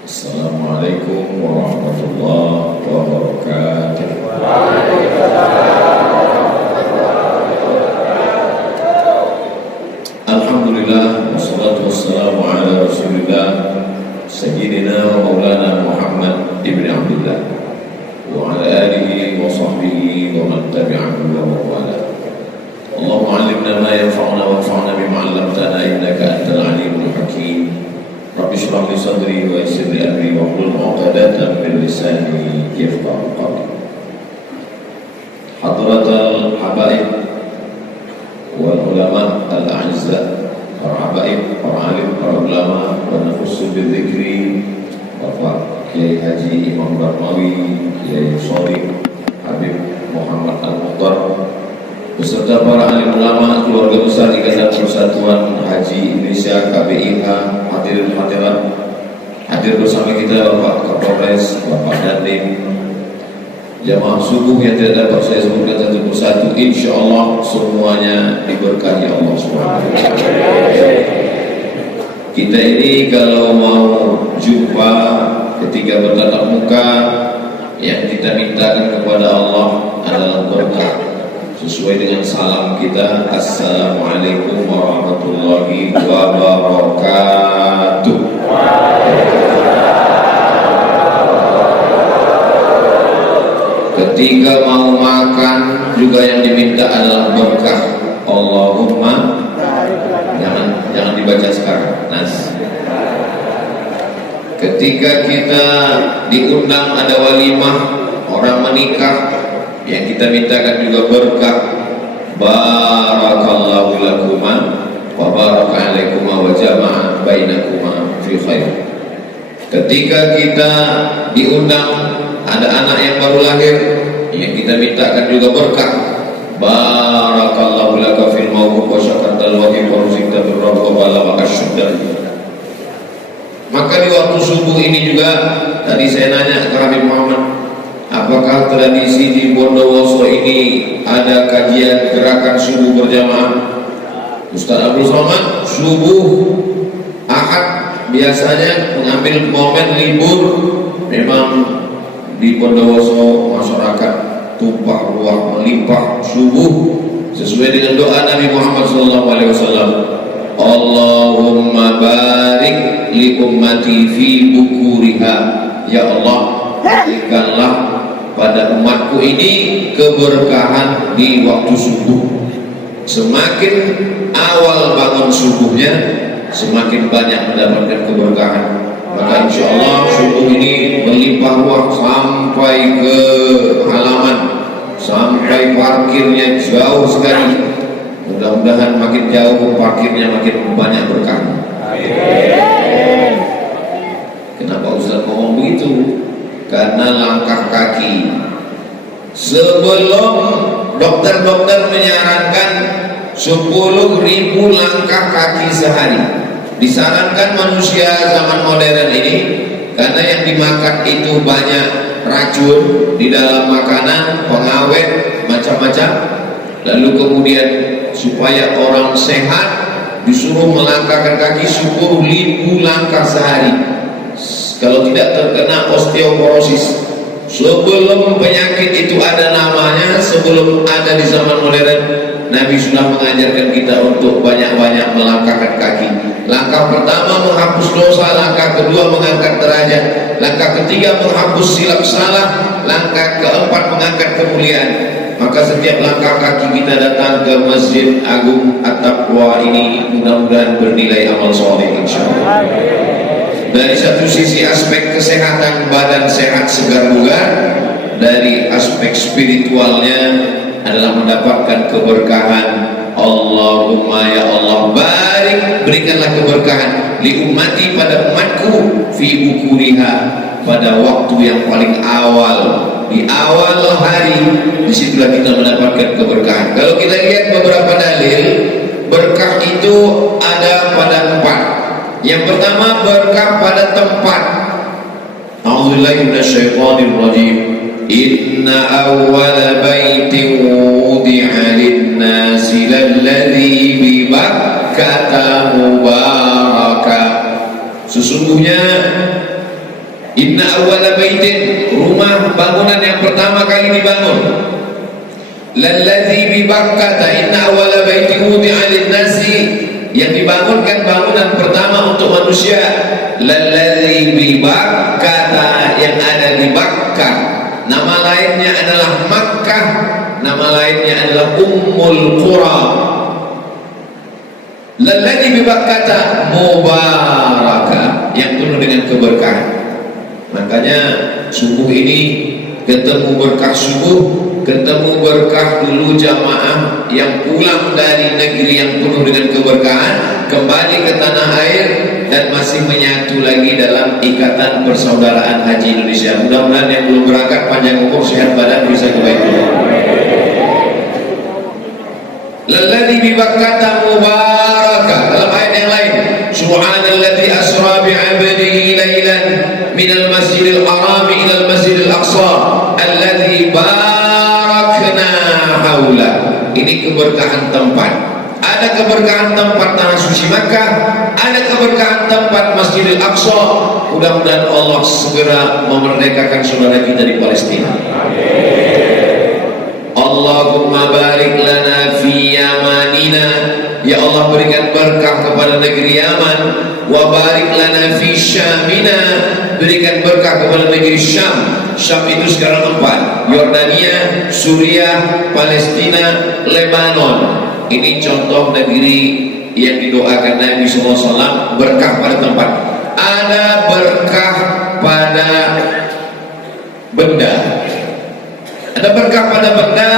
Assalamualaikum warahmatullahi wabarakatuh. Alhamdulillah wassalatu wassalamu ala Rasulillah Sayyidina wa maulana Muhammad ibn Abdullah wa ala alihi wa sahbihi wa man tabi'ahu wa mawala. Allahumma 'allimna ma yanfa'una wanfa'na bima 'allamtana innaka antal 'alimul hakim. Rabbi shrah li sadri wa yassir li amri wa hlul 'uqdatam min lisani yafqahu qawli. Hadratal habaib wal ulama al a'izza, para habaib, para alim, para ulama, wa nafsu bil dzikri Bapak Kiai Haji Imam Barmawi, Kiai Shadiq Habib Muhammad Al-Mukhtar, beserta para alim ulama, keluarga besar Ikatan Persatuan Haji Indonesia KBIH, hadirin hadirat, hadir bersama kita Bapak Kapolres, Bapak Dandim, jamaah subuh yang tidak dapat saya sebutkan satu persatu, insyaallah semuanya diberkahi Allah SWT. Kita ini kalau mau jumpa ketika bertatap muka, yang kita mintakan kepada Allah adalah berkah, sesuai dengan salam kita, Assalamualaikum warahmatullahi wabarakatuh. Ketika mau makan juga yang diminta adalah berkah. Allahumma, jangan dibaca sekarang, Nas. Ketika kita diundang ada walimah, orang menikah, yang kita mintakan juga berkah. Barakallahu lakuma wa baraka alaikuma wa jama'a bainakuma fi khair. Ketika kita diundang ada anak yang baru lahir, yang kita mintakan juga berkah. Barakallahu laka fil mawquf wa syakartal wahib wa ruzikta birrabb wa balagha asyuddah. Maka di waktu subuh ini juga tadi saya nanya ke Habib Muhammad, apakah tradisi di Bondowoso ini ada kajian gerakan subuh berjamaah? Ustaz Abdul Somad subuh Ahad biasanya mengambil momen libur. Memang di Bondowoso masyarakat tumpah ruah melimpah subuh sesuai dengan doa Nabi Muhammad SAW. Allahumma barik li ummati fi bukuriha. Ya Allah, berikanlah pada umatku ini keberkahan di waktu subuh. Semakin awal bangun subuhnya, semakin banyak mendapatkan keberkahan. Maka insya Allah subuh ini berlimpah ruah sampai ke halaman, sampai parkirnya jauh sekali. Mudah-mudahan makin jauh parkirnya makin banyak berkah. Kenapa Ustaz ngomong begitu? Karena langkah kaki, sebelum dokter-dokter menyarankan 10.000 langkah kaki sehari, disarankan manusia zaman modern ini, karena yang dimakan itu banyak racun di dalam makanan, pengawet, macam-macam. Lalu kemudian supaya orang sehat disuruh melangkahkan kaki 10.000 langkah sehari. Kalau tidak terkena osteoporosis. Sebelum penyakit itu ada namanya, sebelum ada di zaman modern, Nabi sudah mengajarkan kita untuk banyak-banyak melangkahkan kaki. Langkah pertama menghapus dosa, langkah kedua mengangkat derajat, langkah ketiga menghapus silap salah, langkah keempat mengangkat kemuliaan. Maka setiap langkah kaki kita datang ke Masjid Agung At-Taqwa ini mudah-mudahan bernilai amal soleh insyaallah. Dari satu sisi aspek kesehatan badan sehat segar bugar, dari aspek spiritualnya adalah mendapatkan keberkahan. Allahumma ya Allah barik, berikanlah keberkahan li ummati pada umatku fi bukuriha, pada waktu yang paling awal, di awal hari, disitulah kita mendapatkan keberkahan. Kalau kita lihat beberapa dalil berkah itu ada pada 4. Yang pertama berkah pada tempat. A'udzubillahi minasyaitonirrajim. Inna awwala baitin wudi'a lin-nasi lalladzi bi Bakkata mubaraka. Sesungguhnya Inna awwala baitin, rumah bangunan yang pertama kali dibangun, lalladzi bi Bakkah, inna awwala baitin wudi'a lin-nasi, yang dibangunkan bangunan pertama untuk manusia, lalladzi bi Bakkah, yang ada di Bakkah. Nama lainnya adalah Makkah, nama lainnya adalah Ummul Qura. Lalladzi bi Bakkah mubarakah, yang penuh dengan keberkahan. Makanya subuh ini ketemu berkah subuh, ketemu berkah dulu jamaah yang pulang dari negeri yang penuh dengan keberkahan kembali ke tanah air dan masih menyatu lagi dalam ikatan persaudaraan haji Indonesia. Mudah-mudahan yang belum berangkat panjang umur, sehat badan, bisa ke Baitullah. Lalladzi bi Bakkah mubarakah. Dalam ayat yang lain, subhanalladzi asra bi 'abdihi lailan minal masjidil haram ilal masjidil aqsa alladzi barakna haula. Ini keberkahan tempat. Ada keberkahan tempat tanah suci Makkah, ada keberkahan tempat Masjidil Aqsa. Mudah-mudahan Allah segera memerdekakan saudara kita di Palestina. Allahumma barik lana fi yamanina, ya Allah berikan berkah kepada negeri Yaman. Wa barik lana fi syamina, berikan berkah kepada negeri Syam. Syam itu sekarang 4, Yordania, Suriah, Palestina, Lebanon. Ini contoh negeri yang didoakan Nabi SAW, berkah pada tempat. Ada berkah pada benda, ada berkah pada benda.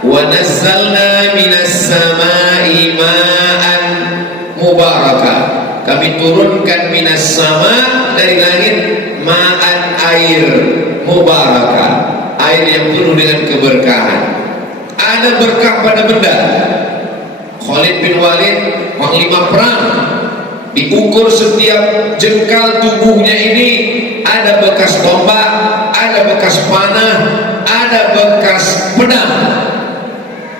Wa nazzalna minas samai ma'an mubarakah, kami turunkan minas sama, dari langit, ma'an, air, mubarakah, air yang penuh dengan keberkahan. Ada berkah pada benda. Khalid bin Walid, panglima perang, diukur setiap jengkal tubuhnya ini ada bekas tombak, ada bekas panah, ada bekas pedang.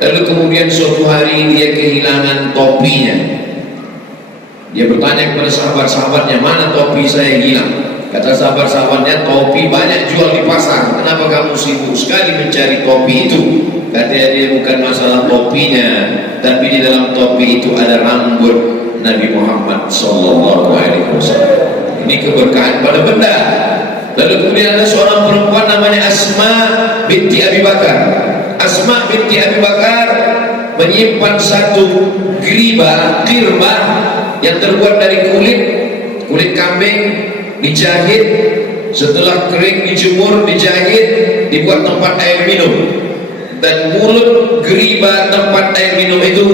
Lalu kemudian suatu hari dia kehilangan topinya. Dia bertanya kepada sahabat-sahabatnya, mana topi saya hilang? Kata sahabat-sahabatnya, topi banyak jual di pasar, kenapa kamu sibuk sekali mencari topi itu? Katanya dia, bukan masalah topinya, tapi di dalam topi itu ada rambut Nabi Muhammad SAW. Ini keberkahan pada benda. Lalu kemudian ada seorang perempuan namanya Asma binti Abi Bakar. Asma binti Abi Bakar menyimpan satu qirba yang terbuat dari kulit kambing, dijahit, setelah kering dijemur, dijahit, dibuat tempat air minum. Dan mulut qirba tempat air minum itu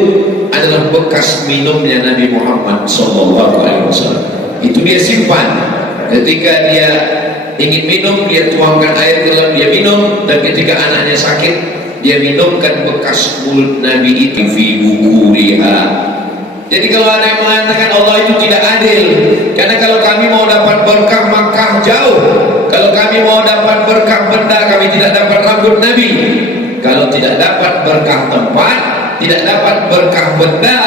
adalah bekas minumnya Nabi Muhammad SAW. Itu dia simpan. Ketika dia ingin minum, dia tuangkan air ke dalam, dia minum. Dan ketika anaknya sakit, dia minumkan bekas mulut Nabi itu fi bukuriha. Jadi kalau ada yang mengatakan Allah itu tidak adil, karena kalau kami mau dapat berkah Makkah jauh, kalau kami mau dapat berkah benda, kami tidak dapat rambut Nabi. Kalau tidak dapat berkah tempat, tidak dapat berkah benda,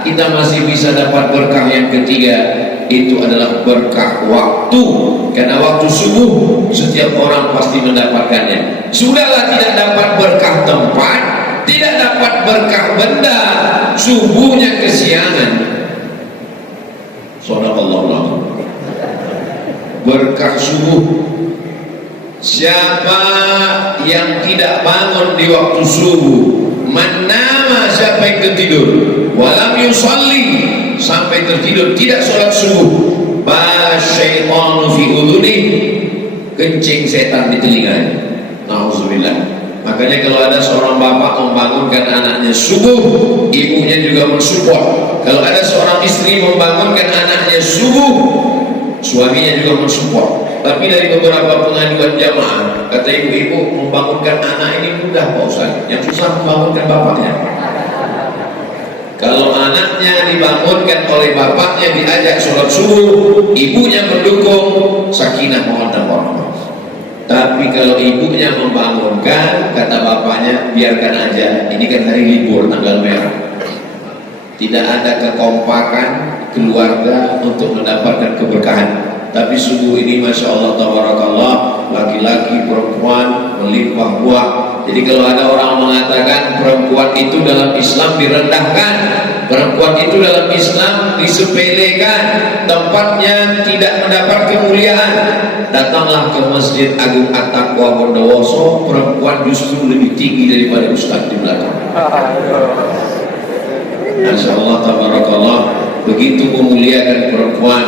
kita masih bisa dapat berkah yang ketiga, itu adalah berkah waktu. Karena waktu subuh setiap orang pasti mendapatkannya. Sudahlah tidak dapat berkah tempat, tidak dapat berkah benda, subuhnya kesiangan. Shadaqallah. Berkah subuh. Siapa yang tidak bangun di waktu subuh, manama, siapa yang tertidur, walam yusalli, sampai tertidur tidak sholat subuh, bala syaitanu fi udhuni, kencing setan di telinganya. Nauzubillah. Makanya kalau ada seorang bapak membangunkan anaknya subuh, ibunya juga mensupport. Kalau ada seorang istri membangunkan anaknya subuh, suaminya juga mensupport. Tapi dari beberapa pengaduan jamaah, kata ibu-ibu, membangunkan anak ini mudah Pak Ustaz, yang susah membangunkan bapaknya. Kalau anaknya dibangunkan oleh bapaknya, diajak sholat subuh, ibunya mendukung, sakinah mawaddah warahmah. Tapi kalau ibunya membangunkan, kata bapaknya, biarkan aja, ini kan hari libur, tanggal merah, tidak ada kekompakan keluarga untuk mendapatkan keberkahan. Tapi subuh ini Masya Allah tabarakallah, laki-laki perempuan melimpah buah. Jadi kalau ada orang mengatakan perempuan itu dalam Islam direndahkan, perempuan itu dalam Islam disepelekan, tempatnya tidak mendapat kemuliaan, datanglah ke Masjid Agung At-Taqwa Bondowoso. Perempuan justru lebih tinggi daripada ustaz di belakang. Masya Allah tabarakallah, begitu memuliakan perempuan.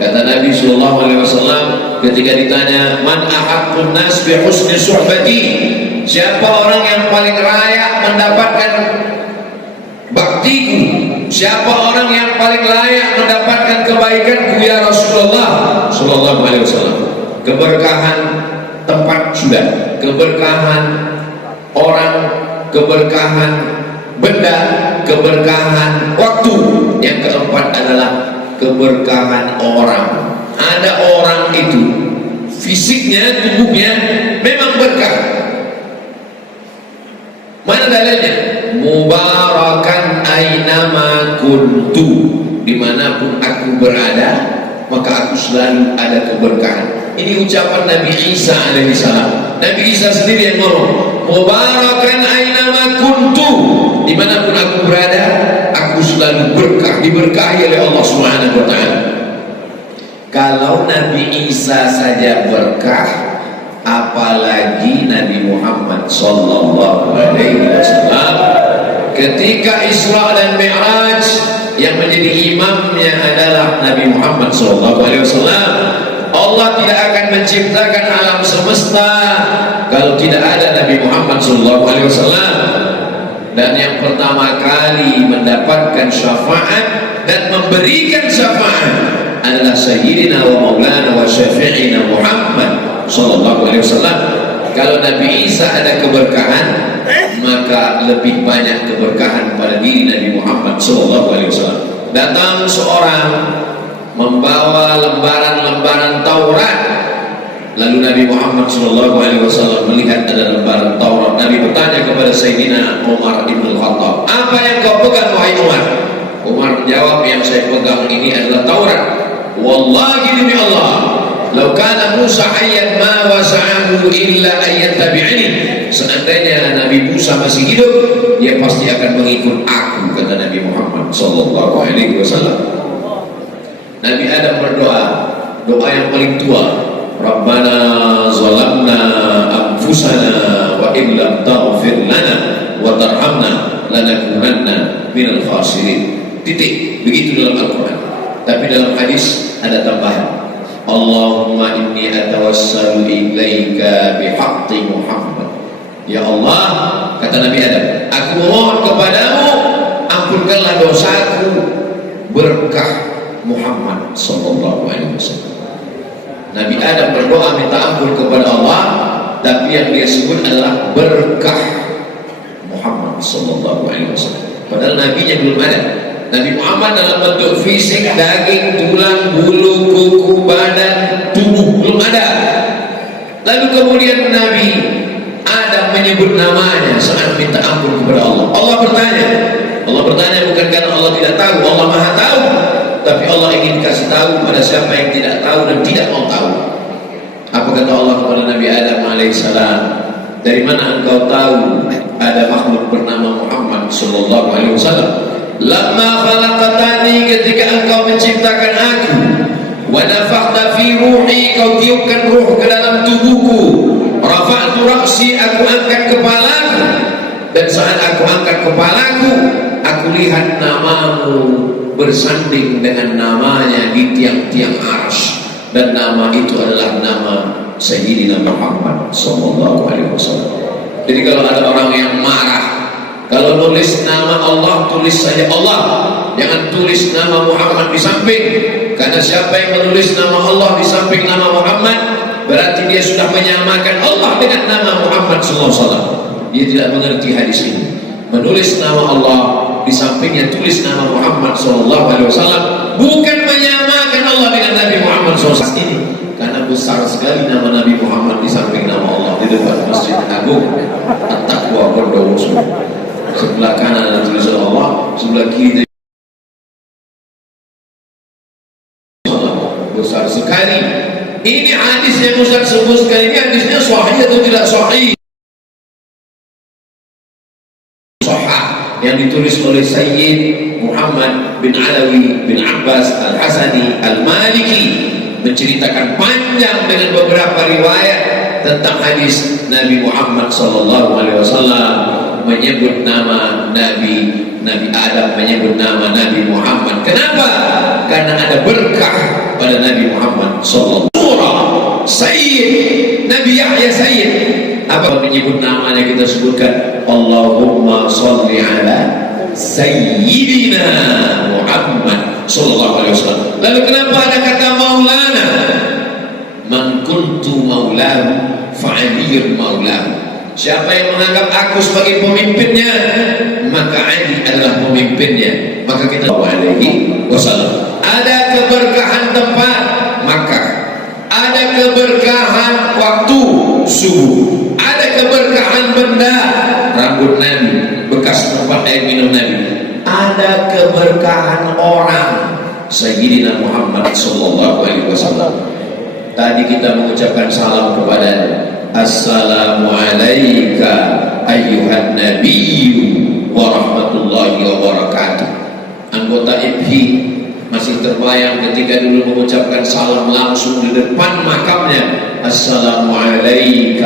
Kata Nabi SAW ketika ditanya, man ahaqqun nas bi husni suhbati, siapa orang yang paling layak mendapatkan baktiku, siapa orang yang paling layak mendapatkan kebaikanku ya Rasulullah SAW. Keberkahan tempat sudah, keberkahan orang, keberkahan benda, keberkahan waktu. Yang keempat adalah keberkahan orang. Ada orang itu fisiknya, tubuhnya memang berkah. Mana dalilnya? Mubarakan ainama kuntu, dimanapun aku berada maka aku selalu ada keberkahan. Ini ucapan Nabi Isa alaihissalam. Nabi Isa sendiri yang ngomong, mubarakan ainama kuntu, dimanapun aku berada aku selalu berkah, diberkahi oleh Allah Subhanahu wa ta'ala. Kalau Nabi Isa saja berkah, apalagi Nabi Muhammad sallallahu alaihi wasallam. Ketika Isra dan Mi'raj, yang menjadi imamnya adalah Nabi Muhammad sallallahu alaihi wasallam. Allah tidak akan menciptakan alam semesta kalau tidak ada Nabi Muhammad sallallahu alaihi wasallam. Dan yang pertama kali mendapatkan syafaat dan memberikan syafaat adalah Sayyidina wa Maulana wa Syafi'ina Muhammad sallallahu alaihi wasallam. Kalau Nabi Isa ada keberkahan, maka lebih banyak keberkahan pada diri Nabi Muhammad sallallahu alaihi wasallam. Datang seorang membawa lembaran-lembaran Taurat. Lalu Nabi Muhammad SAW melihat ada lembaran Taurat. Nabi bertanya kepada Sayyidina Umar ibn Khattab, apa yang kau pegang wahai Umar? Umar menjawab, yang saya pegang ini adalah Taurat. Wallahi demi Allah, lau kana Musa hayyan ma wasa'ahu illa ayyattabi'ani. Seandainya Nabi Musa masih hidup, dia pasti akan mengikut aku, kata Nabi Muhammad SAW. Nabi Adam berdoa, doa yang paling tua, Rabbana zalamna anfusana wa in lam taghfir lana wa tarhamna lanakunanna minal khasirin. Titik. Begitu dalam Al-Quran. Tapi dalam hadis ada tambahan, Allahumma inni atawassalu ilaika bihaqqi Muhammad. Ya Allah, kata Nabi Adam, aku mohon kepadamu, ampunkanlah dosaku berkah Muhammad sallallahu alaihi wasallam. Nabi Adam berdoa minta ampun kepada Allah, tapi yang dia sebut adalah berkah Muhammad sallallahu alaihi wasallam. Padahal nabinya belum ada. Nabi Muhammad dalam bentuk fisik, daging, tulang, bulu, kuku, badan, tubuh belum ada. Lalu kemudian Nabi Adam menyebut namanya saat minta ampun kepada Allah. Allah bertanya bukan karena Allah tidak tahu, Allah Maha tahu. Tapi Allah ingin kasih tahu kepada siapa yang tidak tahu dan tidak mau tahu. Apa kata Allah kepada Nabi Adam alaihissalam? Dari mana engkau tahu ada makhluk bernama Muhammad sallallahu alaihi wasallam? Lamma khalaqtani, ketika engkau menciptakan aku, wa nafakhta fi ruhi, kau tiupkan ruh ke dalam tubuhku, rafa'tu ra'si, aku angkat kepalaku, dan saat aku angkat kepalaku, aku lihat namamu bersanding dengan namanya di tiang-tiang arsy, dan nama itu adalah nama Sayyidina Muhammad sallallahu alaihi wasallam. Jadi kalau ada orang yang marah, kalau nulis nama Allah, tulis saja Allah, jangan tulis nama Muhammad di samping. Karena siapa yang menulis nama Allah di samping nama Muhammad, berarti dia sudah menyamakan Allah dengan nama Muhammad sallallahu alaihi wasallam. Dia tidak mengerti hadis ini. Menulis nama Allah di sampingnya tulis nama Muhammad sallallahu alaihi wasallam, bukan menyamakan Allah dengan Nabi Muhammad SAW ini. Karena besar sekali nama Nabi Muhammad di samping nama Allah di depan Masjid Agung At-Taqwa Bondowoso. Sebelah kanan ada tulisan Allah, sebelah kiri besar sekali. Ini hadis yang Ustaz sebutkan ini hadisnya sahih atau tidak sahih? Sahih, yang ditulis oleh Sayyid Muhammad bin Alawi bin Abbas Al-Hasani Al-Maliki, menceritakan panjang dengan beberapa riwayat tentang hadis Nabi Muhammad SAW menyebut nama Nabi Adam, menyebut nama Nabi Muhammad. Kenapa? Karena ada berkah pada Nabi Muhammad SAW. Sayyid Nabi Yahya Sayyid, apa menyebut namanya kita sebutkan Allahumma sholli ala Sayyidina Muhammad sallallahu alaihi wasallam. Lalu kenapa ada kata Maulana? Man kuntu maulahu fa aliyun maulahu. Siapa yang menganggap aku sebagai pemimpinnya, maka Ali adalah pemimpinnya. Maka kita alaihi wasallam. Ada keberkahan tempat Makkah, ada keberkahan waktu subuh, ada keberkahan benda rambut Nabi, bekas tempat air minum Nabi, ada keberkahan orang Sayyidina Muhammad sallallahu alaihi wasallam. Tadi kita mengucapkan salam kepada Assalamualaikum ayyuhan nabiyyu wa rahmatullahi wa barakatuh. Anggota IPHI masih terbayang ketika dulu mengucapkan salam langsung di depan makamnya, Assalamualaikum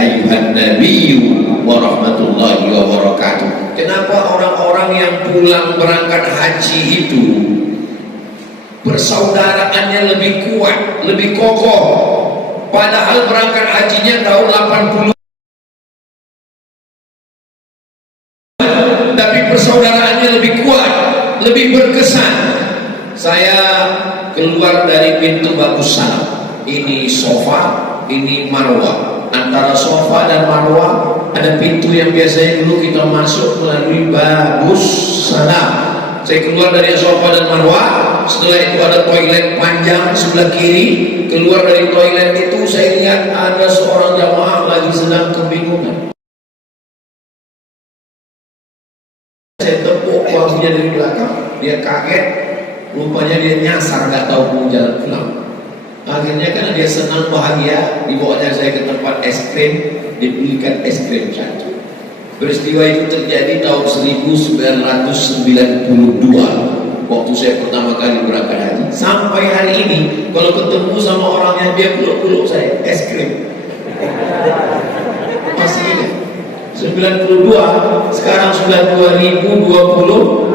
ayyuhan nabiyyu wa rahmatullahi wa barakatuh. Kenapa orang-orang yang pulang berangkat haji itu persaudaraannya lebih kuat, lebih kokoh, padahal berangkat hajinya tahun 80, tapi persaudaraannya lebih kuat, lebih berkesan. Saya keluar dari pintu Babus Salam, ini Sofa, ini Marwah. Antara Sofa dan Marwah ada pintu yang biasanya dulu kita masuk melalui Babus Salam. Saya keluar dari Sofa dan Marwah, setelah itu ada toilet panjang sebelah kiri. Keluar dari toilet itu saya lihat ada seorang jamaah lagi sedang kebingungan. Saya tepuk bahunya dari belakang, dia kaget, rupanya dia nyasar, nggak tahu mau jalan pulang. Akhirnya karena dia senang bahagia, dibawanya saya ke tempat es krim, dibelikan es krim satu. Peristiwa itu terjadi tahun 1992 waktu saya pertama kali berangkat haji. Sampai hari ini kalau ketemu sama orangnya dia peluk-peluk saya, es krim. Masih ingat 92, sekarang sudah 2026,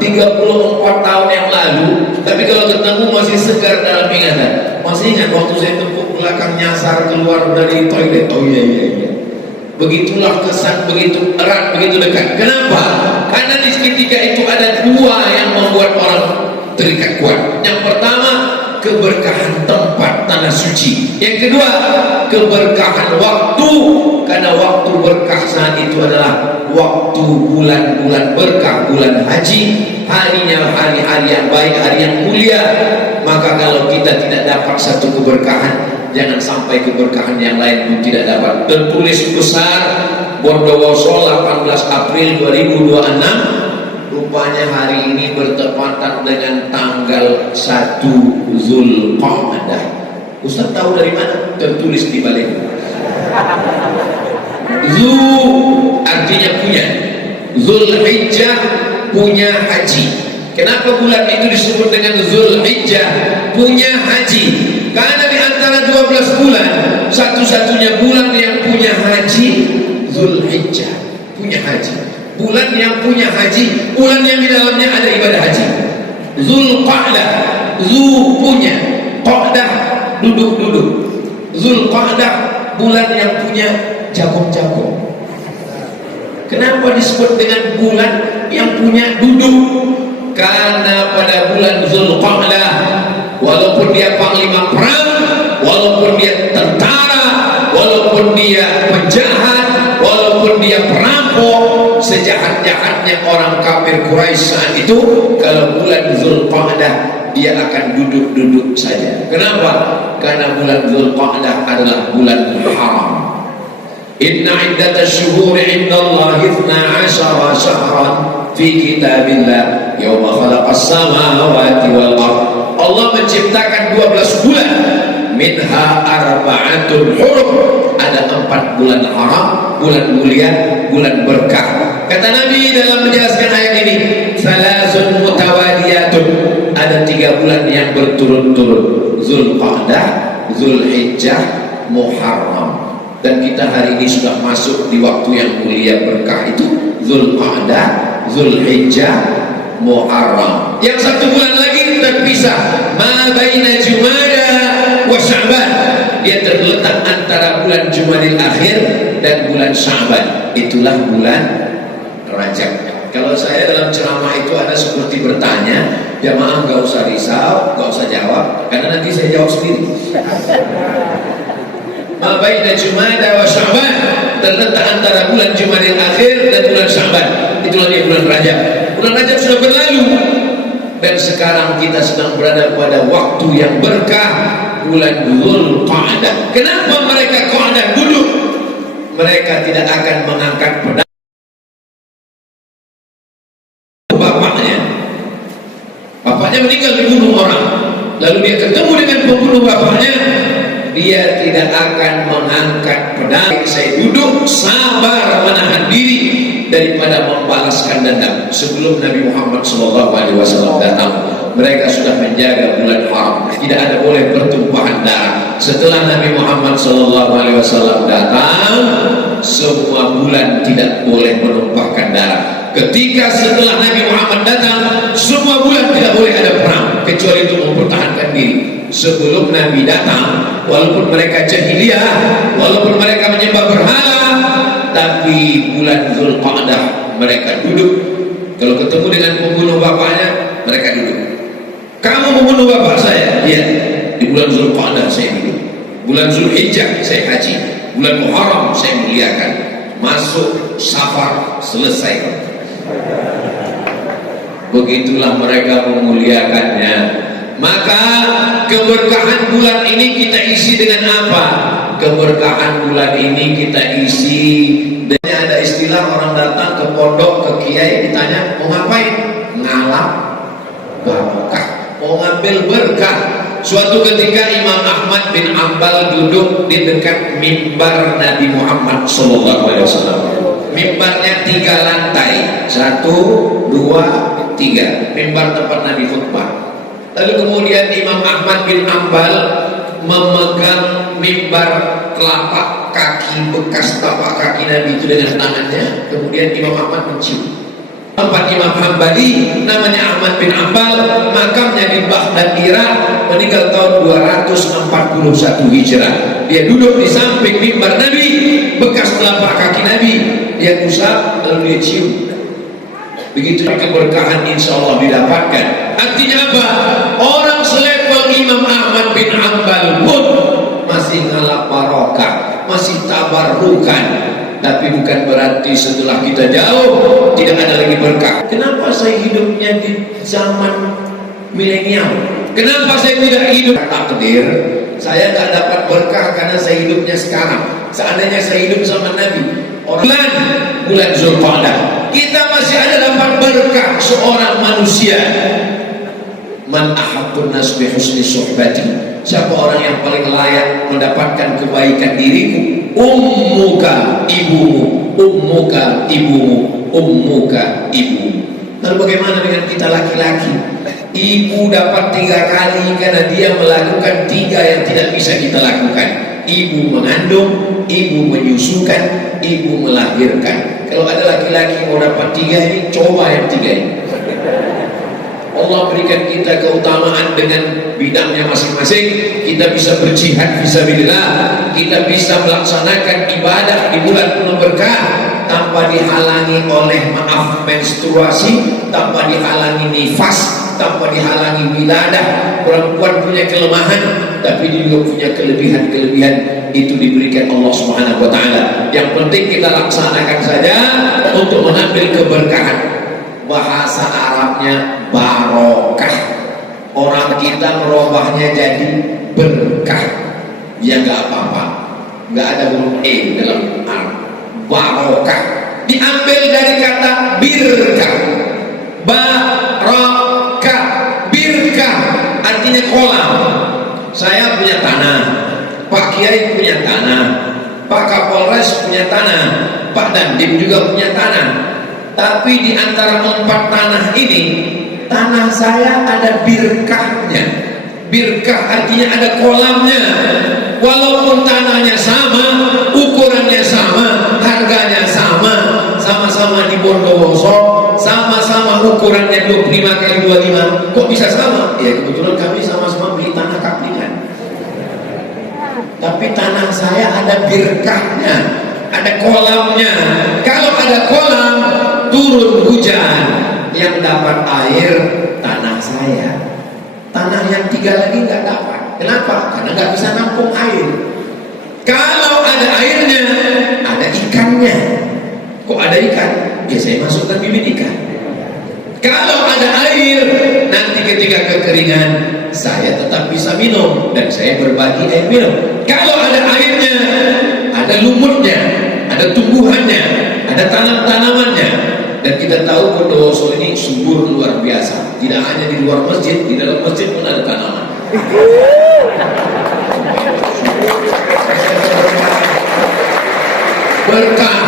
34 tahun yang lalu, tapi kalau ketemu masih segar dalam ingatan. Masih ingat waktu saya tepuk belakang nyasar keluar dari toilet. Oh iya. Begitulah kesan, begitu erat, begitu dekat. Kenapa? Karena di ketika itu ada dua yang membuat orang terikat kuat. Yang pertama, keberkahan tempat tanah suci. Yang kedua, keberkahan waktu. Karena waktu berkah saat itu adalah waktu bulan-bulan berkah, bulan haji. Harinya hari-hari yang baik, hari yang mulia. Maka kalau kita tidak dapat satu keberkahan, jangan sampai keberkahan yang lain pun tidak dapat. Tertulis besar Bondowoso 18 April 2026. Rupanya hari ini bertepatan dengan tanggal 1 Zulqa'dah. Ustaz tahu dari mana? Tertulis di balik. Zu artinya punya, Zulhijjah punya haji. Kenapa bulan itu disebut dengan Zulhijjah punya haji? Karena di antara 12 bulan, satu-satunya bulan yang punya haji Zulhijjah, punya haji. Bulan yang punya haji, bulan yang di dalamnya ada ibadah haji. Zulqa'dah, Zu punya, Qa'dah duduk-duduk. Zulqa'dah bulan yang punya jagung-jagung. Kenapa disebut dengan bulan yang punya duduk? Karena pada bulan Zulqa'dah, walaupun dia panglima perang, walaupun dia tentara, walaupun dia penjahat, walaupun dia perampok, sejahat-jahatnya orang kafir Quraisy saat itu, kalau bulan Zulqa'dah dia akan duduk-duduk saja. Kenapa? Karena bulan Zulqa'dah adalah bulan haram. Inna iddatash syuhuri indallahi 12 syahran fi kitabillah yawma khalaqas samawati wal ardh Allah menciptakan 12 bulan, minha arba'atul hurum, ada 4 bulan haram, bulan mulia, bulan berkah. Kata Nabi dalam menjelaskan ayat ini, salazun mutawaliyatun, ada 3 bulan yang berturut-turut, Zulqa'dah, Zulhijjah, Muharram. Dan kita hari ini sudah masuk di waktu yang mulia berkah itu, Zulqa'dah, Zulhijjah, Muharram. Yang 1 bulan lagi terpisah, ma baina Jumada wa Sya'ban, dia terletak antara bulan Jumadil Akhir dan bulan Sya'ban, itulah bulan Rajab. Kalau saya dalam ceramah itu ada seperti bertanya, jamaah gak usah risau, gak usah jawab, karena nanti saya jawab sendiri. Ma baina Jumada wa Sya'ban, terletak antara bulan Jumadil Akhir dan bulan Sya'ban, itulah dia bulan Rajab. Bulan Rajab sudah berlalu dan sekarang kita sedang berada pada waktu yang berkah, bulan Zulqa'dah. Kenapa mereka qa'dah duduk? Mereka tidak akan mengangkat pedang bapaknya meninggal dibunuh orang, lalu dia ketemu dengan pembunuh bapaknya, dia tidak akan mengangkat pedang. Saya duduk sabar menahan diri daripada membalaskan dendam. Sebelum Nabi Muhammad SAW datang, mereka sudah menjaga bulan haram, tidak ada boleh pertumpahan darah. Setelah Nabi Muhammad SAW datang, semua bulan tidak boleh menumpahkan darah. Ketika setelah Nabi Muhammad datang, semua bulan tidak boleh ada perang kecuali untuk mempertahankan diri. Sebelum Nabi datang, walaupun mereka jahiliyah, walaupun mereka menyembah berhala, tapi bulan Zulqa'dah mereka duduk. Kalau ketemu dengan pembunuh bapaknya, mereka duduk. Kamu membunuh bapak saya? Iya. Di bulan Zulqa'dah saya duduk. Bulan Zulhijjah saya haji. Bulan Muharram saya muliakan. Masuk Safar selesai. Begitulah mereka memuliakannya. Maka keberkahan bulan ini kita isi dengan apa? Keberkahan bulan ini kita isi dengan, ada istilah orang datang ke pondok, ke kiai, ditanya mau ngapain? Ngalap berkah, mau ngambil berkah. Suatu ketika Imam Ahmad bin Ambal duduk di dekat mimbar Nabi Muhammad SAW. Mimbarnya 3 lantai, 1, 2, 3. Mimbar tempat Nabi khutbah. Lalu kemudian Imam Ahmad bin Ambal memegang mimbar telapak kaki, bekas telapak kaki Nabi itu dengan tangannya. Kemudian Imam Ahmad mencium. Tempat Imam Hambali namanya Ahmad bin Ambal, makamnya di Baghdad, Irak, meninggal tahun 241 Hijrah. Dia duduk di samping mimbar Nabi, bekas telapak kaki Nabi, dia usap lalu dia cium. Begitu keberkahan insya Allah didapatkan. Artinya apa? Orang selevel Imam Ahmad bin Ambal pun masih ngalap barokah, masih tabarukan. Tapi bukan berarti setelah kita jauh tidak ada lagi berkah. Kenapa saya hidupnya di zaman milenial? Kenapa saya tidak hidup takdir? Saya tak dapat berkah karena saya hidupnya sekarang. Seandainya saya hidup sama Nabi, bulan Zulqa'dah, kita masih ada dapat berkah seorang manusia. Man ahabbun nas bi husni suhbati, siapa orang yang paling layak mendapatkan kebaikan diriku? Ummuka, ibumu. Ummuka, ibumu. Ummuka, ibumu. Lalu bagaimana dengan kita laki-laki? Ibu dapat 3 kali karena dia melakukan 3 yang tidak bisa kita lakukan. Ibu mengandung, ibu menyusukan, ibu melahirkan. Kalau ada laki-laki mau dapat 3 ini, coba yang 3 ini. Allah berikan kita keutamaan dengan bidangnya masing-masing. Kita bisa berjihad fisabilillah, kita bisa melaksanakan ibadah di bulan penuh berkah tanpa dihalangi oleh menstruasi, tanpa dihalangi nifas, tanpa dihalangi wiladah. Perempuan punya kelemahan, tapi dia juga punya kelebihan-kelebihan, itu diberikan Allah Subhanahu wa taala. Yang penting kita laksanakan saja untuk mengambil keberkahan. Bahasa Arabnya barokah. Orang kita merubahnya jadi berkah. Ya nggak apa-apa, nggak ada huruf e dalam Arab. Barokah diambil dari kata birkah. Barokah, birkah artinya kolam. Saya punya tanah, Pak Kiai punya tanah, Pak Kapolres punya tanah, Pak Dandim juga punya tanah. Tapi di antara 4 tanah ini, tanah saya ada birkahnya. Birkah artinya ada kolamnya. Walaupun tanahnya sama, ukurannya sama, harganya sama, sama-sama di Bondowoso, sama-sama ukurannya 25 kali 25. Kok bisa sama? Ya kebetulan kami sama-sama beli tanah kaplingan. Tapi tanah saya ada birkahnya, ada kolamnya. Kalau ada kolam, turun hujan, yang dapat air tanah saya. Tanah yang 3 lagi nggak dapat. Kenapa? Karena nggak bisa nampung air. Kalau ada airnya, ada ikannya. Kok ada ikan? Ya saya masukkan bibit ikan. Kalau ada air, nanti ketika kekeringan, saya tetap bisa minum dan saya berbagi air minum. Kalau ada airnya, ada lumutnya, ada tumbuhannya, ada tanam-tanamannya. Dan kita tahu Bondowoso ini subur luar biasa. Tidak hanya di luar masjid, di dalam masjid pun ada tanaman. Berkah.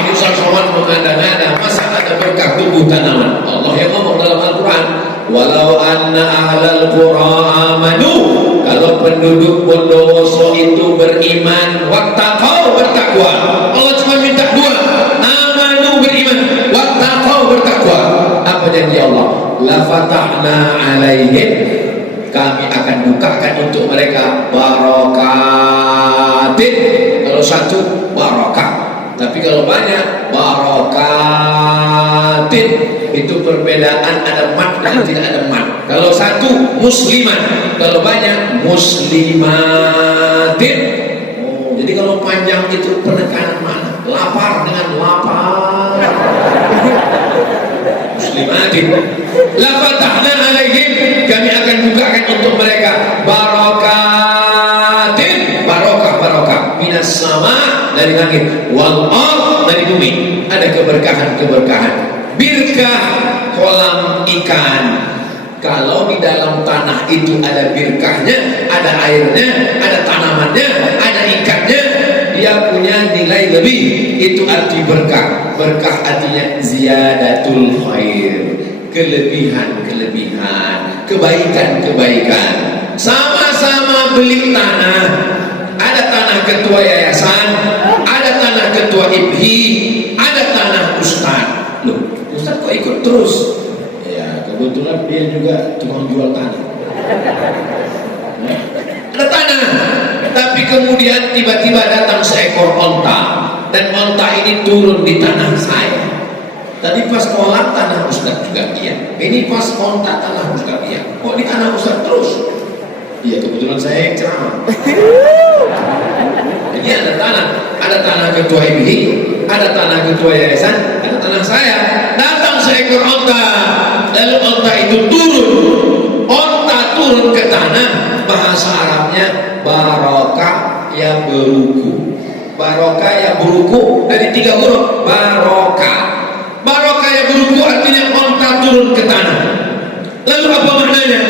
Ini Ustaz Somad mengada-ngada, masa ada berkah tumbuh tanaman? Allah yang ngomong dalam Al-Quran, walau anna ahlal qura amanu, kalau penduduk Bondowoso itu beriman, wattaqau, bertakwa. Allah cuma minta 2, amanu, beriman, wattaqau, bertakwa. Apa janji Allah? La fatahna alaihim, kami akan bukakan untuk mereka barakatin. Kalau 1 barakah, tapi kalau banyak barokatin. Itu perbedaan, ada mat dan tidak ada mat. Kalau 1 musliman, kalau banyak muslimatin. Oh, jadi kalau panjang itu penekanan mana? Lapar dengan lapar. Muslimatin. La fatahna alaihim, kami akan bukakan untuk mereka barokatin, barokah minas sama, dari langit, wal ard, dari bumi. Ada keberkahan-keberkahan. Birkah, kolam ikan. Kalau di dalam tanah itu ada birkahnya, ada airnya, ada tanamannya, ada ikannya, dia punya nilai lebih. Itu arti berkah. Berkah artinya ziyadatul khair, kelebihan-kelebihan, kebaikan-kebaikan. Sama-sama beli tanah. Ada tanah ketua yayasan, ada tanah ketua IPHI, ada tanah ustaz. Loh, ustaz kok ikut terus? Ya, kebetulan dia juga tukang jual tanah. Ada tanah, tapi kemudian tiba-tiba datang seekor onta, dan onta ini turun di tanah saya. Tadi pas kolam tanah ustaz juga iya, ini pas onta tanah ustaz iya. Kok di tanah ustaz terus? Iya, kebetulan saya yang ceramah. Jadi ada tanah ketua IPHI, ada tanah ketua yayasan, ada tanah saya. Datang seekor onta, lalu onta itu turun. Onta turun ke tanah, bahasa Arabnya barokah ya beruku. Barokah ya beruku dari 3 huruf, barokah. Barokah ya beruku artinya onta turun ke tanah. Lalu apa maknanya?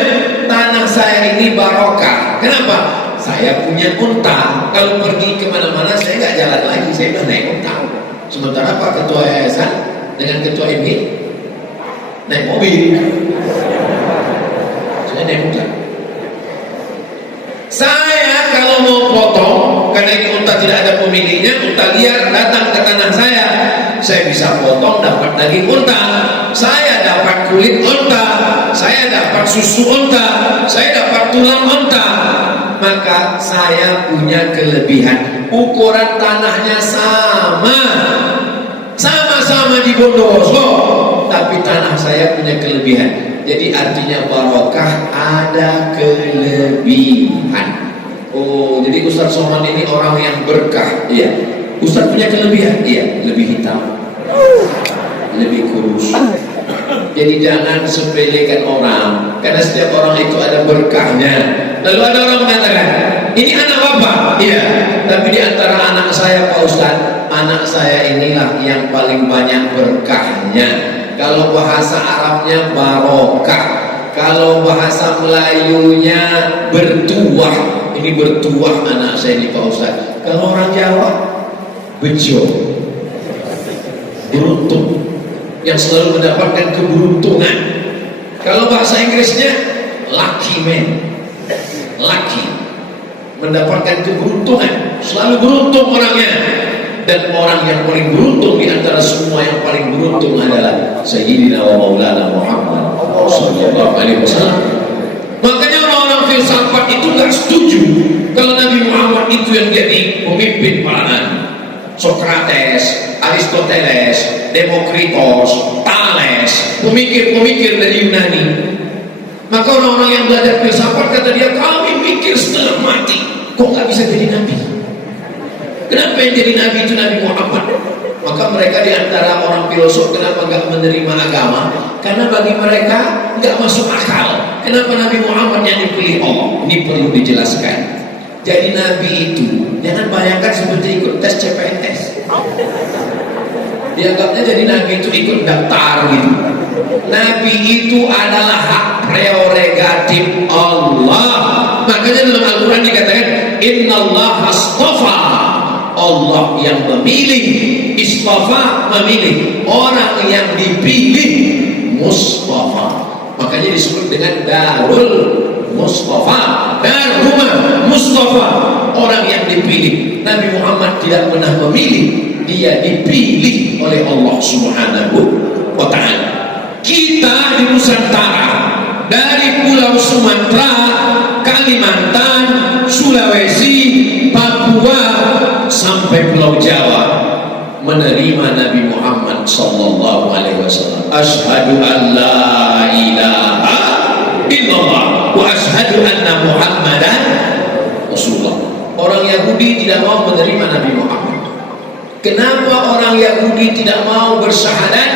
Tanah saya ini barokah. Kenapa? Saya punya unta. Kalau pergi kemana-mana saya nggak jalan lagi, saya udah naik unta. Sementara Pak Ketua Yayasan dengan Ketua IPHI naik mobil, saya naik unta. Saya kalau mau potong, karena ini unta tidak ada pemiliknya, unta liar datang ke tanah saya bisa potong, dapat daging unta, saya dapat kulit unta, saya dapat susu unta, saya dapat tulang unta. Maka saya punya kelebihan. Ukuran tanahnya sama-sama di Bondowoso, tapi tanah saya punya kelebihan. Jadi artinya barokah, ada kelebihan. Oh, jadi Ustaz Somad ini orang yang berkah. Iya. Ustaz punya kelebihan. Iya, lebih hitam, lebih kurus. Jadi jangan sepelekan orang, karena setiap orang itu ada berkahnya. Lalu ada orang mengatakan, ini anak bapak, iya, tapi di antara anak saya Pak Ustaz, anak saya inilah yang paling banyak berkahnya. Kalau bahasa Arabnya barokah. Kalau bahasa Melayunya bertuah. Ini bertuah anak saya di Pak Ustaz. Kalau orang Jawa, bejo, beruntung, yang selalu mendapatkan keberuntungan. Kalau bahasa Inggrisnya lucky man, lucky, mendapatkan keberuntungan, selalu beruntung orangnya. Dan orang yang paling beruntung di antara semua yang paling beruntung adalah Sayyidina wa Maulana Muhammad sallallahu alaihi wasallam. Makanya orang-orang filsafat itu gak setuju kalau Nabi Muhammad itu yang jadi pemimpin para nabi. Sokrates, Aristoteles, Demokritos, Thales, pemikir-pemikir dari Yunani. Maka orang-orang yang belajar filsafat kata dia, kami mikir setelah mati, kok gak bisa jadi nabi? Kenapa yang jadi nabi itu Nabi Muhammad? Maka mereka diantara orang filosof kenapa nggak menerima agama? Karena bagi mereka nggak masuk akal. Kenapa Nabi Muhammad yang dipilih Allah? Ini perlu dijelaskan. Jadi nabi itu jangan bayangkan seperti ikut tes CPNS. Dianggapnya jadi nabi itu ikut daftar gitu. Nabi itu adalah hak prerogatif Allah. Makanya dalam Al-Quran dikatakan Innallaha astafa, Allah yang memilih, istafa memilih, orang yang dipilih Mustafa. Makanya disebut dengan Darul Mustafa, dar rumah Mustafa, orang yang dipilih. Nabi Muhammad tidak pernah memilih, dia dipilih oleh Allah Subhanahu wa ta'ala. Kita di Nusantara, dari Pulau Sumatera, Kalimantan, Sulawesi, Papua sampai Pulau Jawa menerima Nabi Muhammad sallallahu alaihi wasallam. Asyhadu an la ilaha illallah wa asyhadu anna Muhammadan Rasulullah. Orang Yahudi tidak mau menerima Nabi Muhammad. Kenapa orang Yahudi tidak mau bersyahadat?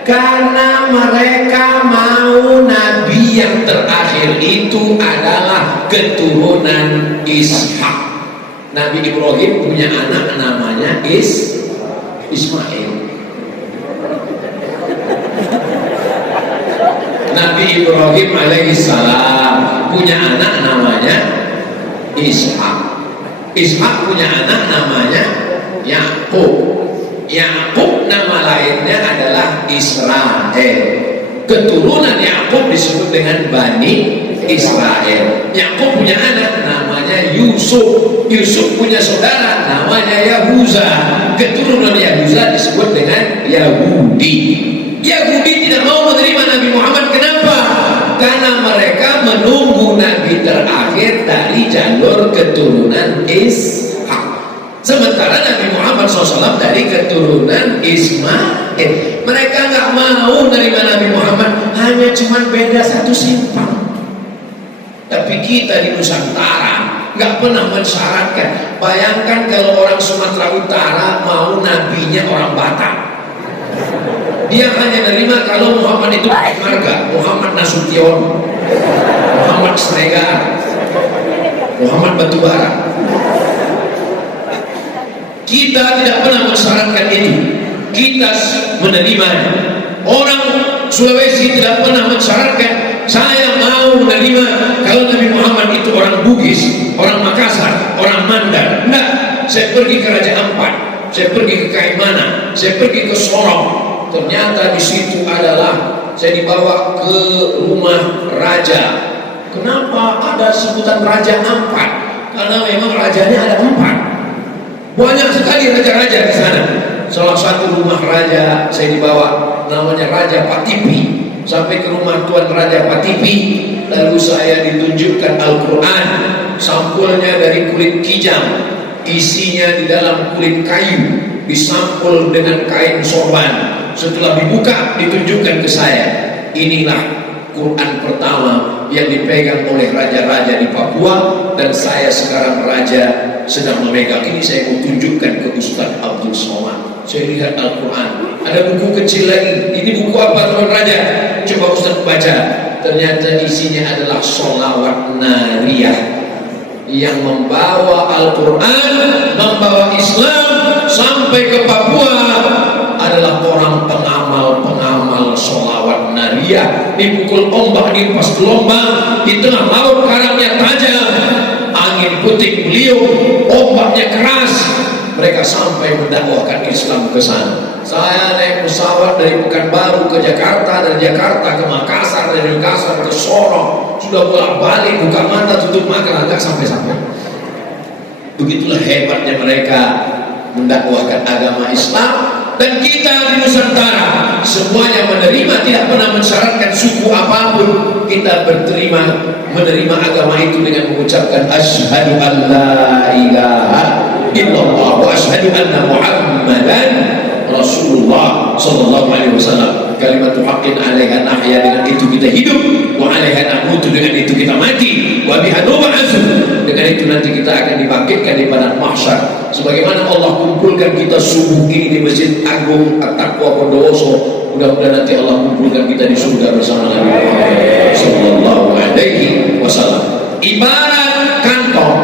Karena mereka mau Nabi yang terakhir itu adalah keturunan Ishak. Nabi Ibrahim punya anak namanya Ismail. Nabi Ibrahim alaihissalam punya anak namanya Ishak. Ishak punya anak namanya Yakub. Yakub nama lainnya adalah Israel. Keturunan Yakub disebut dengan Bani Israel. Yakub punya anak namanya Yusuf. Yusuf punya saudara namanya Yahuza. Keturunan Yahuza disebut dengan Yahudi. Yahudi tidak mau menerima Nabi Muhammad. Kenapa? Karena mereka menunggu Nabi terakhir dari jalur keturunan Ishak. Sementara Nabi Muhammad SAW dari keturunan Ismail. Mereka nggak mau menerima Nabi Muhammad, hanya cuma beda satu simpang. Tapi kita di Nusantara nggak pernah mensyaratkan. Bayangkan kalau orang Sumatera Utara mau nabinya orang Batak, dia hanya menerima kalau Muhammad itu marga, Muhammad Nasution, Muhammad Sregar, Muhammad Batubara. Kita tidak pernah mensyaratkan itu, kita menerima. Orang Sulawesi tidak pernah mensyaratkan saya mau menerima kalau Nabi Muhammad itu orang Bugis, orang Makassar, orang Mandar. Enggak, saya pergi ke Raja Ampat, saya pergi ke Kaimana, saya pergi ke Sorong. Ternyata di situ adalah saya dibawa ke rumah raja. Kenapa ada sebutan Raja Ampat? Karena memang rajanya ada 4. Banyak sekali raja-raja di sana. Salah satu rumah raja saya dibawa, namanya Raja Patipi. Sampai ke rumah Tuan Raja Patipi, lalu saya ditunjukkan Al-Quran. Sampulnya dari kulit kijang, isinya di dalam kulit kayu, disampul dengan kain sorban. Setelah dibuka, ditunjukkan ke saya. Inilah Quran pertama yang dipegang oleh raja-raja di Papua, dan saya sekarang raja sedang memegang ini. Saya mau tunjukkan ke Ustaz Abdul Somad. Saya lihat Al-Quran, ada buku kecil lagi. Ini buku apa Tuan Raja? Coba Ustaz baca. Ternyata isinya adalah sholawat nariyah yang membawa Al-Quran, membawa Islam sampai ke Papua. Adalah orang pengamal sholawat nariyah. Dipukul ombak pas gelombang di tengah laut karangnya tajam, angin puting beliung, ombaknya keras. Mereka sampai mendakwahkan Islam ke sana. Saya naik pesawat dari Pekanbaru ke Jakarta, dari Jakarta ke Makassar, dari Makassar ke Sorong, sudah bolak-balik, buka mata tutup mata, nggak sampai-sampai. Begitulah hebatnya mereka mendakwahkan agama Islam. Dan kita di Nusantara semuanya menerima, tidak pernah mensyaratkan suku apapun. Kita menerima agama itu dengan mengucapkan asyhadu an la ilaha illallah wa asyhadu anna muhammadan Rasulullah sallallahu alaihi wasallam. Kalimatu haqqin 'alaiha nahya, dengan itu kita hidup, wa 'alaiha namutu, dengan itu kita mati, wa biha nub'atsu, dengan itu nanti kita akan dibangkitkan di padang mahsyar. Sebagaimana Allah kumpulkan kita subuh ini di Masjid Agung At-Taqwa Bondowoso, mudah-mudahan nanti Allah kumpulkan kita di surga bersama Nabi Muhammad sallallahu alaihi wasallam. Ibarat kantong,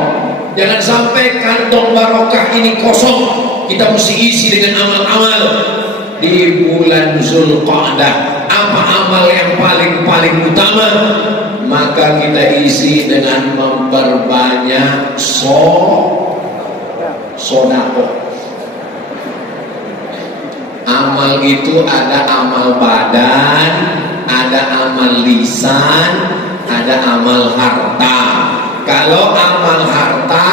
jangan sampai kantong barokah ini kosong. Kita mesti isi dengan amal-amal. Di bulan Zulqa'dah, apa amal yang paling utama? Maka kita isi dengan memperbanyak sedekah. Amal itu ada amal badan, ada amal lisan, ada amal harta. Kalau amal harta,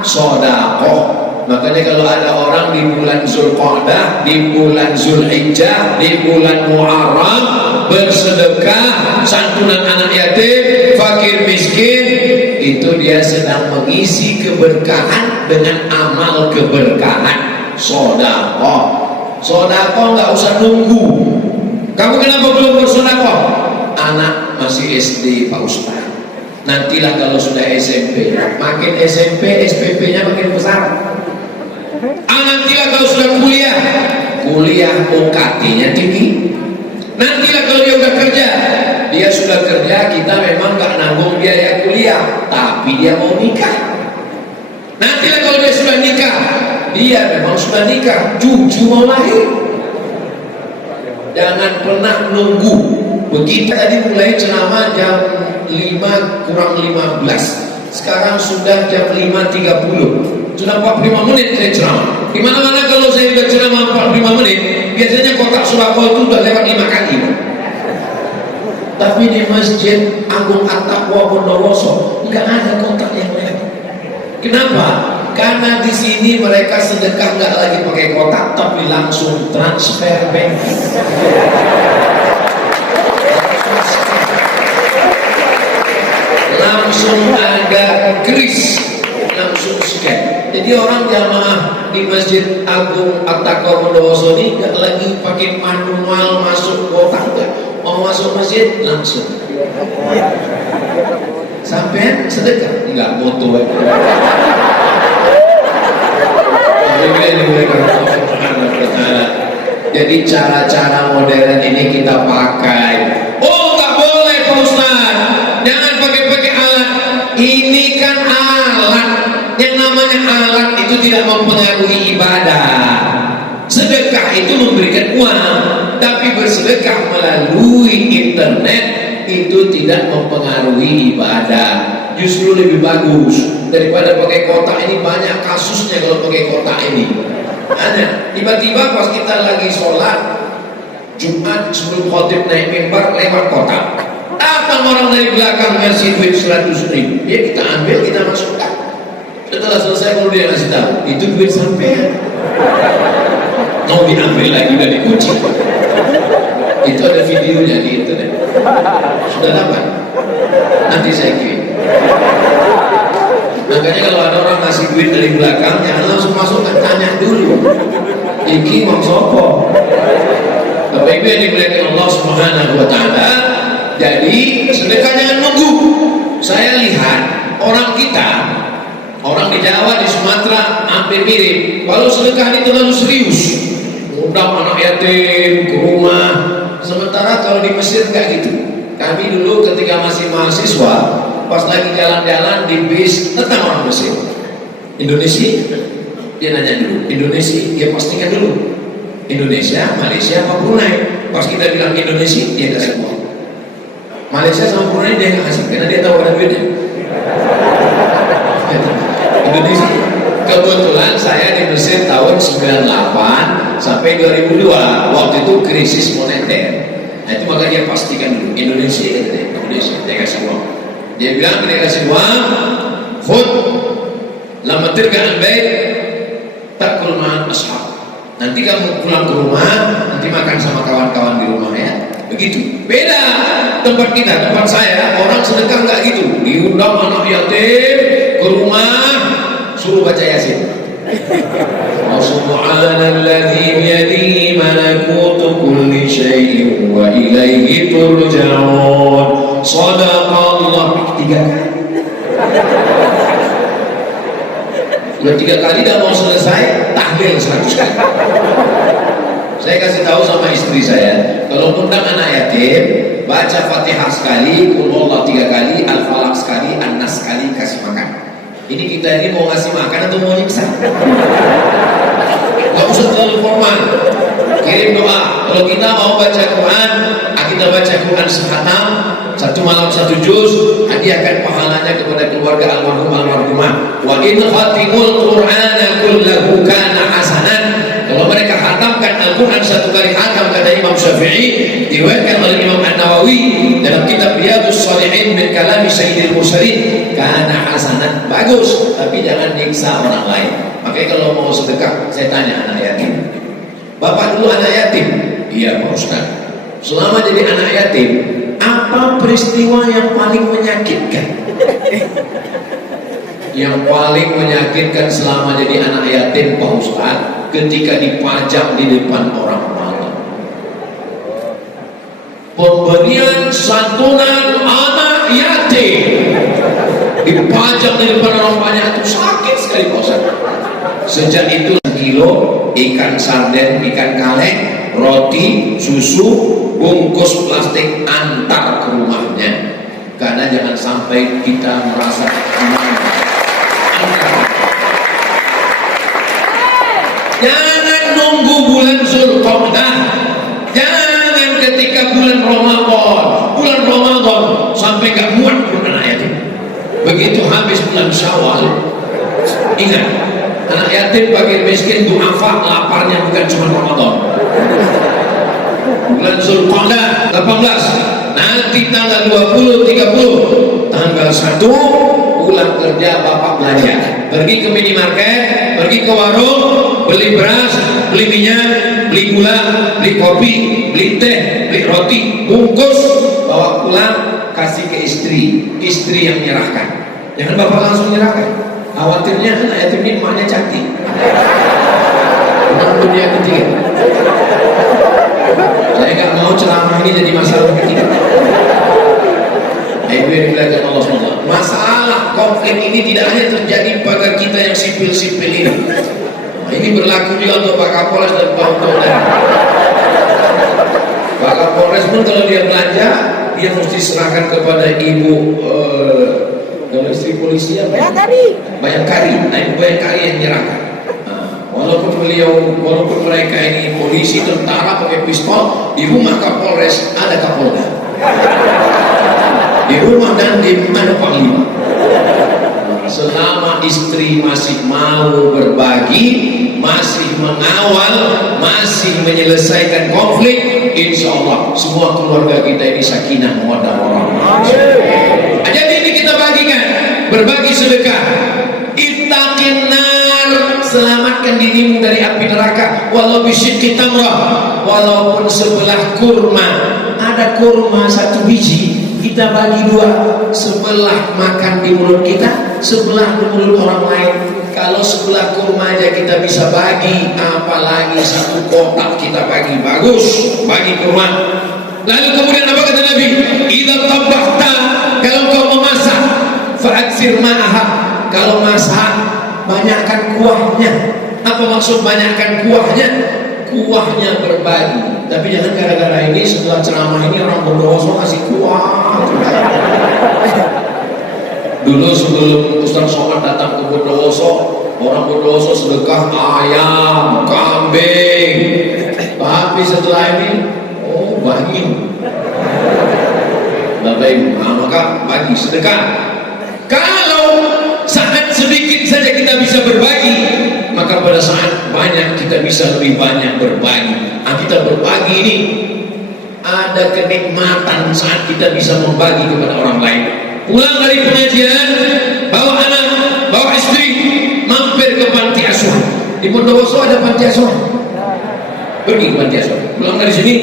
sedekah. Makanya kalau ada orang di bulan Zulqa'dah, di bulan Zulhijjah, di bulan Muharram bersedekah, santunan anak yatim, fakir miskin, itu dia sedang mengisi keberkahan dengan amal keberkahan. Sedekah. Sedekah nggak usah nunggu. Kamu kenapa belum bersedekah? Anak masih SD, Pak Ustaz. Nantilah kalau sudah SMP, makin SMP SPP-nya makin besar. Nantilah kalau sudah kuliah UKT-nya tinggi. Nantilah kalau dia udah kerja, dia sudah kerja, kita memang gak nanggung biaya kuliah, tapi dia mau nikah. Nantilah kalau dia sudah nikah, dia memang sudah nikah, cucu mau lahir. Jangan pernah nunggu. Begitu tadi mulai ceramah jam 5 kurang 15, sekarang sudah jam 5.30. Sudah 45 menit saya ceramah. Dimana-mana kalau saya sudah ceramah 45 menit, biasanya kotak sembako itu sudah lewat 5 kali. Tapi di Masjid Agung At-Taqwa Bondowoso nggak ada kotak yang lewat. Kenapa? Karena di sini mereka sedekah nggak lagi pakai kotak, tapi langsung transfer bank. Langsung ada kris, langsung scan. Jadi orang jamaah di Masjid Agung At-Taqwa Bondowoso ini nggak lagi pakai manual masuk kotak, mau masuk masjid langsung. Sampai sedekah nggak moto. Jadi cara-cara modern ini kita pakai. Oh nggak boleh Pak Ustaz, jangan pakai alat. Ini kan alat. Yang namanya alat itu tidak mempengaruhi ibadah. Sedekah itu memberikan uang, tapi bersedekah melalui internet itu tidak mempengaruhi ibadah. Justru lebih bagus daripada pakai kotak. Ini banyak kasusnya kalau pakai kotak ini. Ada tiba-tiba pas kita lagi sholat Jumat sebelum khotib naik mimbar lewat kotak, datang orang dari belakang ngasih duit 100.000. Ya kita ambil, kita masukkan. Setelah selesai baru dia ngasih tahu itu duit sampean. Mau diambil lagi udah dikunci. Itu ada videonya di internet. Sudah dapat? Nanti saya kirim. Makanya kalau ada orang ngasih duit dari belakang, jangan langsung masukkan, tanya dulu. Iki mau sopo. Bapak Ibu yang dimuliakan Allah Subhanahu wa taala. Jadi sedekah jangan nunggu. Saya lihat orang kita, orang di Jawa, di Sumatera hampir mirip. Kalau sedekah ini terlalu serius, undang anak yatim ke rumah. Sementara kalau di Mesir nggak gitu. Kami dulu ketika masih mahasiswa, pas lagi jalan-jalan di bis, tentang orang Mesir, Indonesia, dia nanya dulu, Indonesia, dia pastikan dulu, Indonesia, Malaysia, apa Brunei. Pas kita bilang Indonesia, dia kasih uang. Malaysia sama Brunei dia nggak ngasih karena dia tahu ada duitnya. Indonesia. Kebetulan saya di Mesir tahun 98 sampai 2002, waktu itu krisis moneter. Nah, itu maka dia pastikan dulu Indonesia, dia kasih uang. Dia bilang dia kasih uang, khud, lama tirga al-bait, takul ma'al ashab. Nanti kamu pulang ke rumah, nanti makan sama kawan-kawan di rumah ya. Begitu. Beda tempat kita, tempat saya, orang sedekah nggak gitu. Diundang anak yatim ke rumah, suruh baca Yasin. Subhanalladzi biyadihi malakutu kulli syai'in wa ilaihi turja'un. Shadaqallah. 3 kali. Udah 3 kali dah mau selesai, tahlil 100 kali. Saya kasih tahu sama istri saya, kalau undang anak yatim, baca Fatihah sekali, Qul Huwallahu 3 kali, Al-Falaq sekali, An-Nas sekali, kasih makan. Ini kita ini mau ngasih makan atau mau nyiksa? Gak usah terlalu formal. Kirim doa. Kalau kita mau baca Quran, kita baca Quran sehatam, 1 malam 1 juz, hadiahkan pahalanya kepada keluarga almarhum almarhumah. Wa in khatimul Qur'ana kullahu kana hasanan. Kalau mereka khatamkan Al-Quran 1 kali khatam, kata Imam Syafi'i, diriwayatkan oleh Imam An-Nawawi dalam kitab Riyadhus Shalihin min kalami Sayyidil Mursalin, kana hasanat, bagus, tapi jangan nyiksa orang lain. Makanya kalau mau sedekah, saya tanya anak yatim, bapak dulu anak yatim? Iya Pak Ustaz. Selama jadi anak yatim, apa peristiwa yang paling menyakitkan? Yang paling menyakitkan selama jadi anak yatim Pak Ustaz, ketika dipajang di depan orang malam. Pemberian santunan anak yatim dipajang di depan orang banyak, itu sakit sekali Pak Ustaz. Sejak itu 1 kilo ikan sarden, ikan kaleng, roti, susu, bungkus plastik, antar ke rumahnya. Karena jangan sampai kita merasa jangan nunggu bulan Zulqa'dah, jangan ketika bulan Ramadan sampai gak muat anak yatim. Begitu habis bulan Syawal, ingat, anak yatim bagi miskin du'afa, laparnya bukan cuma Ramadan. Bulan Zulqa'dah 18, nanti tanggal 20, 30, tanggal 1 pulang kerja bapak belanja, pergi ke minimarket, pergi ke warung, beli beras, beli minyak, beli gula, beli kopi, beli teh, beli roti, bungkus, bawa pulang, kasih ke istri yang menyerahkan. Jangan bapak langsung menyerahkan, khawatirnya anak yatim ini emaknya cantik, menang dunia ketiga. Saya nggak mau ceramah ini jadi masalah ketiga. Ibu yang dimuliakan Allah SWT, masalah konflik ini tidak hanya terjadi pada kita yang sipil-sipil ini. Nah, ini berlaku juga untuk Pak Kapolres dan Pak Kapolda. Pak Kapolres pun kalau dia belanja, dia mesti serahkan kepada ibu kalau istri polisi apa? Bayangkari. Nah, ibu Bayangkari yang menyerahkan. Walaupun mereka ini polisi, tentara pakai pistol, di rumah Kapolres ada Kapolda. Di rumah dan di ada panglima. Selama istri masih mau berbagi, masih mengawal, masih menyelesaikan konflik, insya Allah semua keluarga kita ini sakinah mawaddah warahmah. Jadi ini kita bagikan, berbagi sedekah. Ittaqin nar, selamatkan dirimu dari api neraka. Walau bisyikki tamrah, walaupun sebelah kurma. Ada kurma 1 biji, kita bagi 2, sebelah makan di mulut kita, sebelah di mulut orang lain. Kalau sebelah kurma aja kita bisa bagi, apalagi 1 kotak kita bagi. Bagus, bagi kurma. Lalu kemudian apa kata Nabi? Idza tabbahta, kalau kau memasak, fa'aksir ma'aha, kalau masak banyakkan kuahnya. Apa maksud banyakkan kuahnya? Kuahnya berbagi. Tapi jangan gara-gara ini setelah ceramah ini orang berdosa kasih kuah. Dulu sebelum Ustaz Somad datang ke Bondowoso, orang Bondowoso sedekah ayam, kambing. Tapi setelah ini, oh banyu. Bapak berbagi sedekah. Kalau saat sedikit saja kita bisa berbagi, maka pada saat banyak kita bisa lebih banyak berbagi. Kita berbagi ini ada kenikmatan saat kita bisa membagi kepada orang lain. Pulang dari pengajian, bawa anak, bawa istri, mampir ke panti asuhan. Di Bondowoso ada panti asuhan. Pergi ke panti asuhan. Pulang dari sini,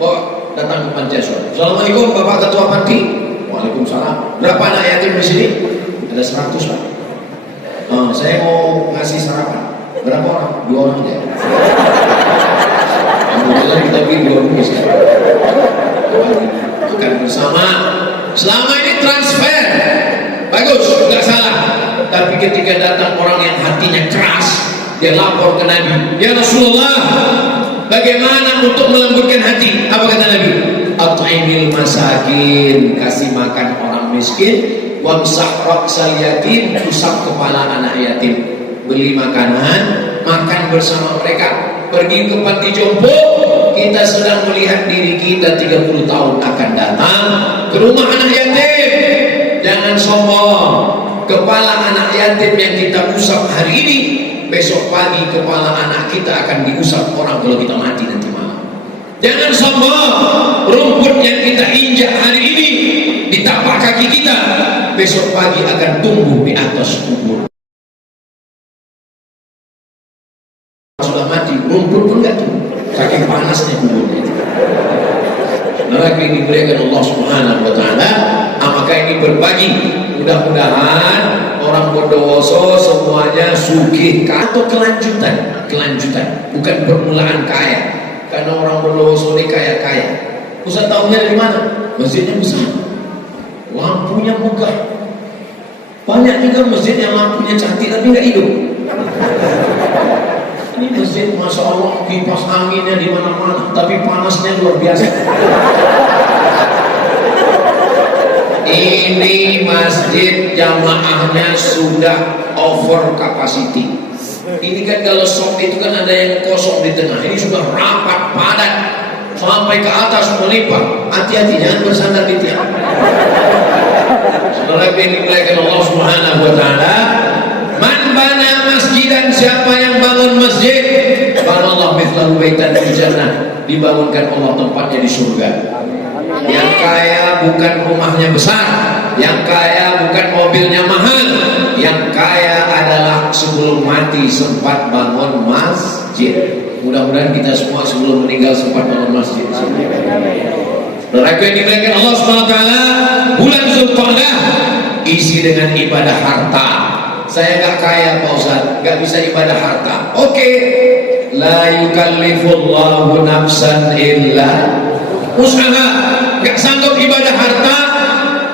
bawa datang ke panti asuhan. Assalamualaikum Bapak Ketua Panti. Waalaikumsalam. Berapa anak yatim di sini? Ada 100 Pak. Saya mau ngasih sarapan. Berapa orang? 2 orang aja. Alhamdulillah kita bikin 2 bungkus ya. Makan bersama. Selama ini transfer, bagus, nggak salah. Tapi ketika datang orang yang hatinya keras, dia lapor ke Nabi, ya Rasulullah, bagaimana untuk melembutkan hati? Apa kata Nabi? At'imil masakin, kasih makan orang miskin, wamsah ra'sal yatim, usap kepala anak yatim. Beli makanan, makan bersama mereka. Pergi ke panti jompo, kita sedang melihat diri kita 30 tahun akan datang ke rumah anak yatim. Jangan sombong. Kepala anak yatim yang kita usap hari ini, besok pagi kepala anak kita akan diusap orang kalau kita mati nanti malam. Jangan sombong. Rumput yang kita injak hari ini di tapak kaki kita, besok pagi akan tumbuh di atas kubur. Sudah mati, rumput pun nggak tumbuh, saking panasnya kuburnya. Neraka ini dimuliakan Allah Subhanahu Wa Taala. Maka ini berbagi. Mudah-mudahan orang Bondowoso semuanya sugih atau kelanjutan, bukan permulaan kaya. Karena orang Bondowoso ini kaya-kaya. Pusat tahunya dari mana? Masjidnya besar, lampunya megah. Banyak juga masjid yang lampunya cantik tapi nggak hidup. Ini masjid, masya Allah, kipas anginnya di mana-mana, tapi panasnya luar biasa. Ini masjid jamaahnya sudah over capacity. Ini kan kalau shop itu kan ada yang kosong di tengah. Ini sudah rapat padat sampai ke atas melimpah. Hati-hati, jangan bersandar di tiang. Saudara yang dimuliakan Allah Subhanahu Wa Taala. Man bana masjidan, siapa yang bangun masjid, banallahu mithlahu baitan fil jannah, dibangunkan Allah tempatnya di surga. Yang kaya bukan rumahnya besar, yang kaya bukan mobilnya mahal, yang kaya adalah sebelum mati sempat bangun masjid. Mudah-mudahan kita semua sebelum meninggal sempat bangun masjid. Neraka yang dimuliakan Allah Subhanahu Wa Taala, bulan Zulqa'dah isi dengan ibadah harta. Saya nggak kaya Pak Ustaz, nggak bisa ibadah harta. Oke, la yukallifullahu nafsan illa usaha. Nggak sanggup ibadah harta,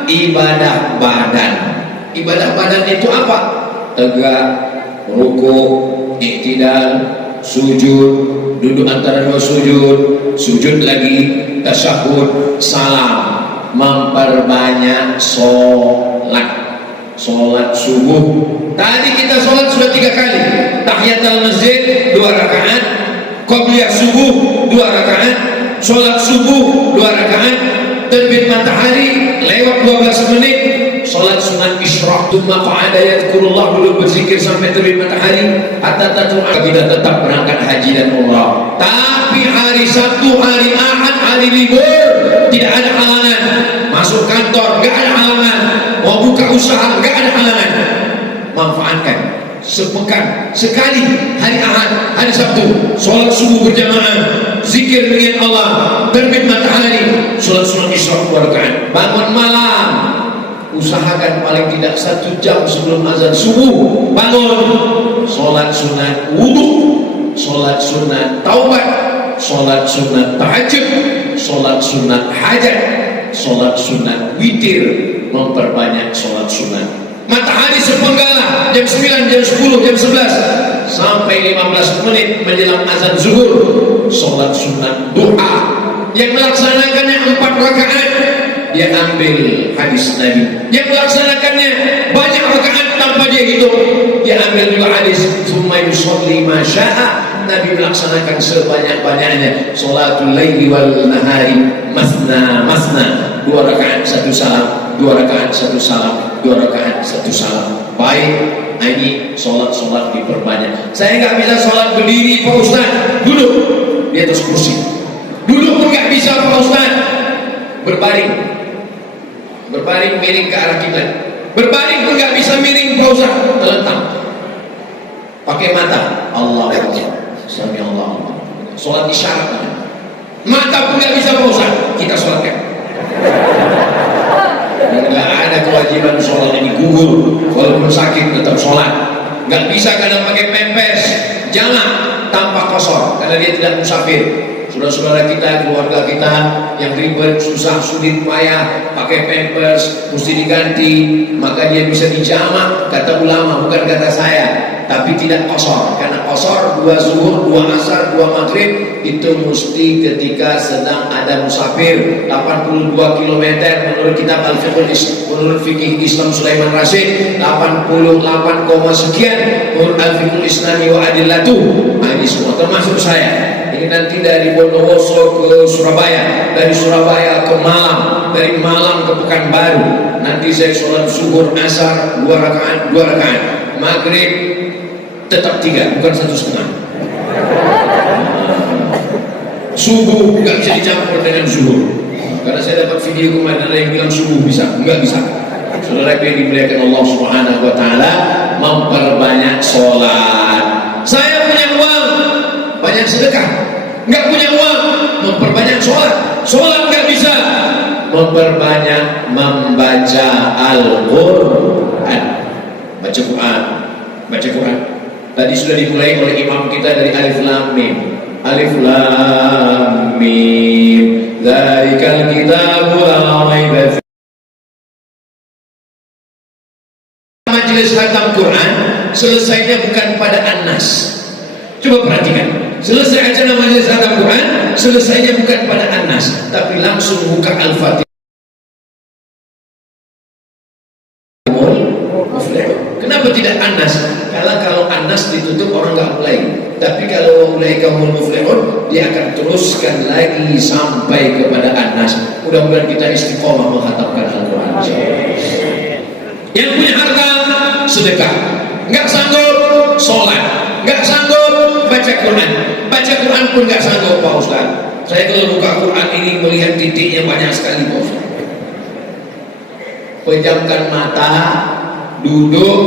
ibadah badan. Ibadah badan itu apa? Tegak, ruku, iktidal, sujud, duduk antara 2 sujud, sujud lagi, tasyahud, salam, memperbanyak sholat subuh. Tadi kita sholat sudah 3 kali. Tahiyatul masjid 2 rakaat, qabliyah subuh 2 rakaat, sholat subuh 2 rakaat, terbit matahari lewat 12 menit, sholat sunat isyraq, tsumma qa'ada yadhkurullah, dulu berzikir sampai terbit matahari, hatta tatlu'a. Kita tetap berangkat haji dan umrah. Tapi hari Sabtu, hari Ahad, hari libur tidak ada halangan. Masuk kantor nggak ada halangan, mau buka usaha nggak ada halangan. Manfaatkan sepekan sekali, hari Ahad, hari Sabtu, sholat subuh berjamaah, zikir dengan Allah, terbit matahari, sholat sunat isyraq 2 rakaat. Bangun malam, usahakan paling tidak 1 jam sebelum azan subuh bangun, sholat sunat wudu, sholat sunat taubat, sholat sunat tahajud, sholat sunat hajat, sholat sunat witir, memperbanyak sholat sunat. Matahari sepenggalah, jam 9, jam 10, jam 11 sampai 15 menit menjelang azan zuhur, sholat sunat duha. Yang melaksanakannya 4 rakaat, dia ambil hadis Nabi. Yang melaksanakannya banyak rakaat tanpa dia hitung, dia ambil juga hadis tsumma yusolli ma syaa. Nabi melaksanakan sebanyak-banyaknya. Sholatul laili wal nahari masna masna, 2 rakaat 1 salam. 2 rakaat 1 salam, 2 rakaat 1 salam. Baik, ini sholat diperbanyak. Saya nggak bisa sholat berdiri Pak Ustaz, duduk di atas kursi. Duduk pun nggak bisa Pak Ustaz. Berbaring miring ke arah kiblat. Berbaring pun nggak bisa miring Pak Ustaz, terlentang. Pakai mata, Allah Akbar, Sami Allah. Sholat isyarat. Mata pun nggak bisa Pak Ustaz, kita sholatkan. Nggak ada kewajiban sholat ini, gugur. Walaupun sakit tetap sholat. Nggak bisa kadang pakai pempes, jangan tanpa kosor karena dia tidak musafir. Saudara-saudara kita, keluarga kita yang ribet, susah, sulit, payah, pakai pampers, mesti diganti, maka dia bisa dijamak, kata ulama, bukan kata saya, tapi tidak kosor. Karena kosor 2 zuhur, 2 asar, 2 maghrib itu mesti ketika sedang ada musafir. 82 km menurut kitab Al-Fiqh, menurut fikih Islam Sulaiman Rasyid, 88, sekian menurut Al-Fiqh Islami wa Adillatuh. Nah, ini semua termasuk saya. Ini nanti dari Bondowoso ke Surabaya, dari Surabaya ke Malang, dari Malang ke Pekanbaru. Nanti saya sholat zuhur, asar 2 rakaat, 2 rakaat, maghrib tetap 3, bukan 1,5. Subuh nggak bisa dicampur dengan zuhur, karena saya dapat video kemarin ada yang bilang subuh bisa, nggak bisa. Saudara yang dimuliakan Allah Subhanahu Wa Taala, memperbanyak sholat. Saya punya uang, banyak sedekah. Nggak punya uang, memperbanyak sholat. Sholat nggak bisa, memperbanyak membaca Al-Quran. Baca Quran. Tadi sudah dimulai oleh imam kita dari Alif Lam Mim. Alif Lam Mim, dzalikal kitabu la raiba fihi. Majelis khatam Quran selesainya bukan pada An-Nas. Coba perhatikan, selesai acara majelis khatam Quran selesainya bukan pada An-Nas, tapi langsung buka Al-Fatihah. Kenapa tidak An-Nas? Karena kalau An-Nas ditutup orang nggak mulai, tapi kalau mulai kaum muflihun dia akan teruskan lagi sampai kepada An-Nas. Mudah-mudahan kita istiqomah menghatamkan Al-Quran. Yang punya harta sedekah, nggak sanggup sholat, nggak sanggup baca Quran pun nggak sanggup Pak Ustaz. Saya kalau buka Quran ini melihat titiknya banyak sekali Pak Ustaz. Pejamkan mata, duduk,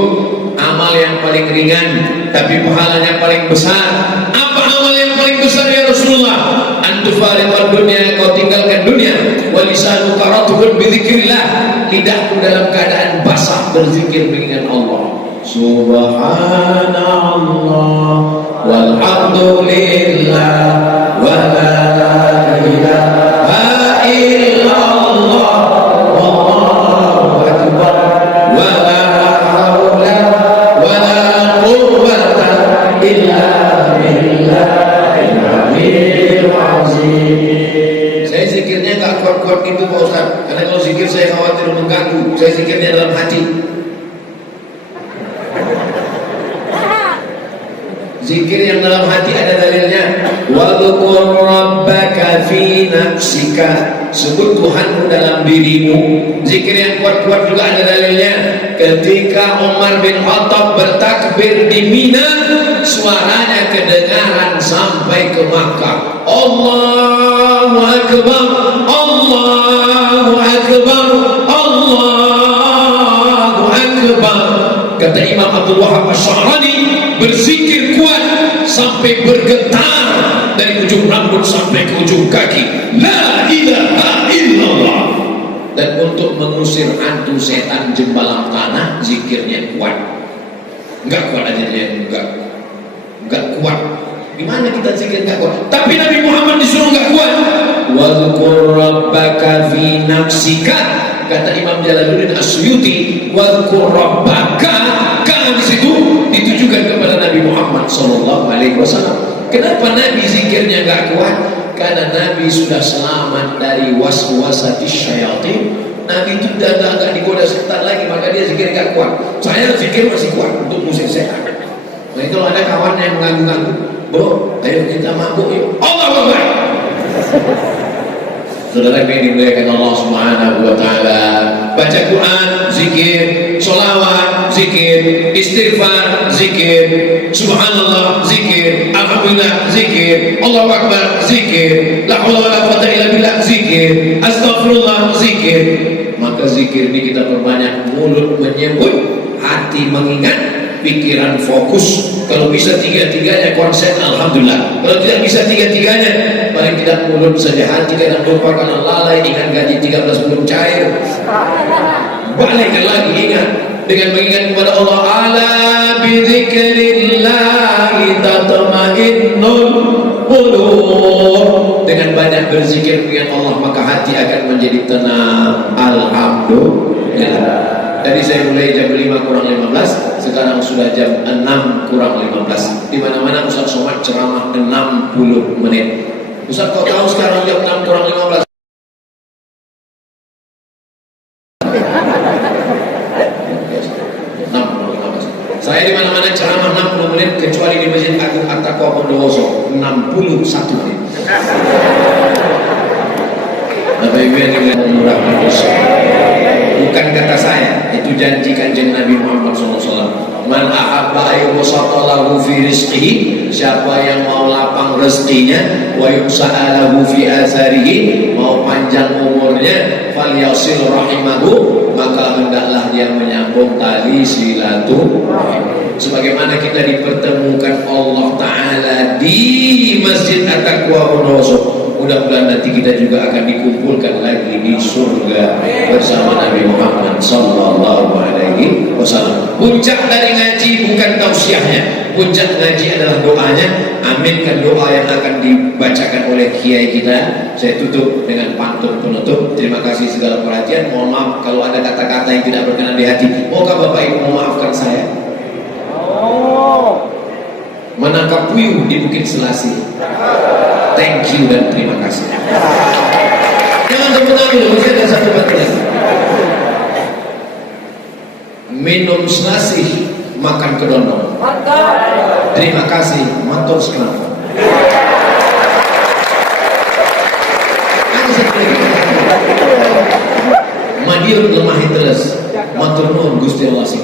amal yang paling ringan tapi pahalanya paling besar. Apa amal yang paling besar ya Rasulullah? Antufariqad dunya, kau tinggalkan dunia. Walisanuka ratbun bidzikrillah, lidahku dalam keadaan basah berzikir mengingat Allah. Subhanallah walhamdulillah wa la ilaha illallah wallahu akbar wa la haula wa la quwwata illa billahil aliyyil azim. Saya zikirnya nggak kuat-kuat gitu Pak Ustaz, karena kalau zikir saya khawatir mengganggu. Saya zikirnya dalam hati. Zikir yang dalam hati ada dalilnya. Wadhkur rabbaka fi nafsika, sebut Tuhanmu dalam dirimu. Zikir yang kuat-kuat juga ada dalilnya. Ketika Umar bin Khattab bertakbir di Mina, suaranya kedengaran sampai ke Makkah. Allahu Akbar, Allahu Akbar, Allahu Akbar. Kata Imam Abdul Wahab Asy-Sya'rani, berzikir kuat sampai bergetar dari ujung rambut sampai ke ujung kaki. La ilaha illallah. Dan untuk mengusir hantu setan jembalang tanah, zikirnya kuat. Enggak kuat aja dia, enggak kuat. Gimana kita zikir enggak kuat? Tapi Nabi Muhammad disuruh enggak kuat. Wadhkur rabbaka fi nafsika. Kata Imam Jalaluddin As-Suyuti, wadhkur rabbaka, kan di situ ditujukan kepada Nabi Muhammad sallallahu alaihi wasallam. Kenapa Nabi zikirnya enggak kuat? Karena Nabi sudah selamat dari waswasatis syayatin. Nabi itu sudah enggak digoda setan lagi, maka dia zikir enggak kuat. Saya zikir masih kuat untuk musik setan. Nah, kalau ada kawan yang mengganggu-ganggu, bro, ayo kita mabuk yuk. Allahu Akbar. Saudara yang dimuliakan Allah Subhanahu wa taala, baca Quran, zikir, sholawat, zikir, istighfar, zikir, subhanallah, zikir, alhamdulillah, zikir, Allahu Akbar, zikir, la haula wala quwwata illa billah, zikir, astagfirullah, zikir. Maka zikir ini kita perbanyak, mulut menyebut, hati mengingat, pikiran fokus. Kalau bisa tiga-tiganya konsen, alhamdulillah. Kalau tidak bisa tiga-tiganya, paling tidak mulut saja, hati kadang lupa karena lalai, ingat gaji 13 belum cair, balikkan lagi, ingat dengan mengingat kepada Allah. Ala bidzikrillahi tatma'innul qulub. Dengan banyak berzikir dengan Allah, maka hati akan menjadi tenang. Alhamdulillah. Tadi saya mulai jam 5 kurang 15, sekarang sudah jam 6 kurang 15. Di mana-mana Ustaz Somad ceramah 60 menit. Ustaz, kau tahu sekarang jam 6 kurang 15? Saya di mana-mana ceramah 60 menit, kecuali di Masjid Agung At-Taqwa Bondowoso 61 menit. Bapak Ibu yang dirahmati, bukan kata saya, itu janji Kanjeng Nabi Muhammad SAW. Man ahabba ayyusatalahu fi rizqihi, siapa yang mau lapang rezekinya, wa yusa'alahu fi azarihi, mau panjang umurnya, falyasil rahimahu, maka hendaklah dia menyambung tali silaturahim. Sebagaimana kita dipertemukan Allah Ta'ala di Masjid At-Taqwa Bondowoso, mudah-mudahan nanti kita juga akan dikumpulkan lagi di surga bersama Nabi Muhammad sallallahu alaihi wasallam. Puncak dari ngaji bukan tausiahnya, puncak ngaji adalah doanya. Aminkan doa yang akan dibacakan oleh kiai kita. Saya tutup dengan pantun penutup. Terima kasih segala perhatian. Mohon maaf kalau ada kata-kata yang tidak berkenan di hati. Moga Bapak Ibu memaafkan saya. Menangkap puyuh di Bukit Selasih. Thank you dan terima kasih. Jangan tepuk tangan dulu, masih ada satu bagian. Minum selasih, makan kedondong. Terima kasih, matur sekenapa. Ada satu lagi. Madiun lemah terus. Matur nuwun Gusti Allah sing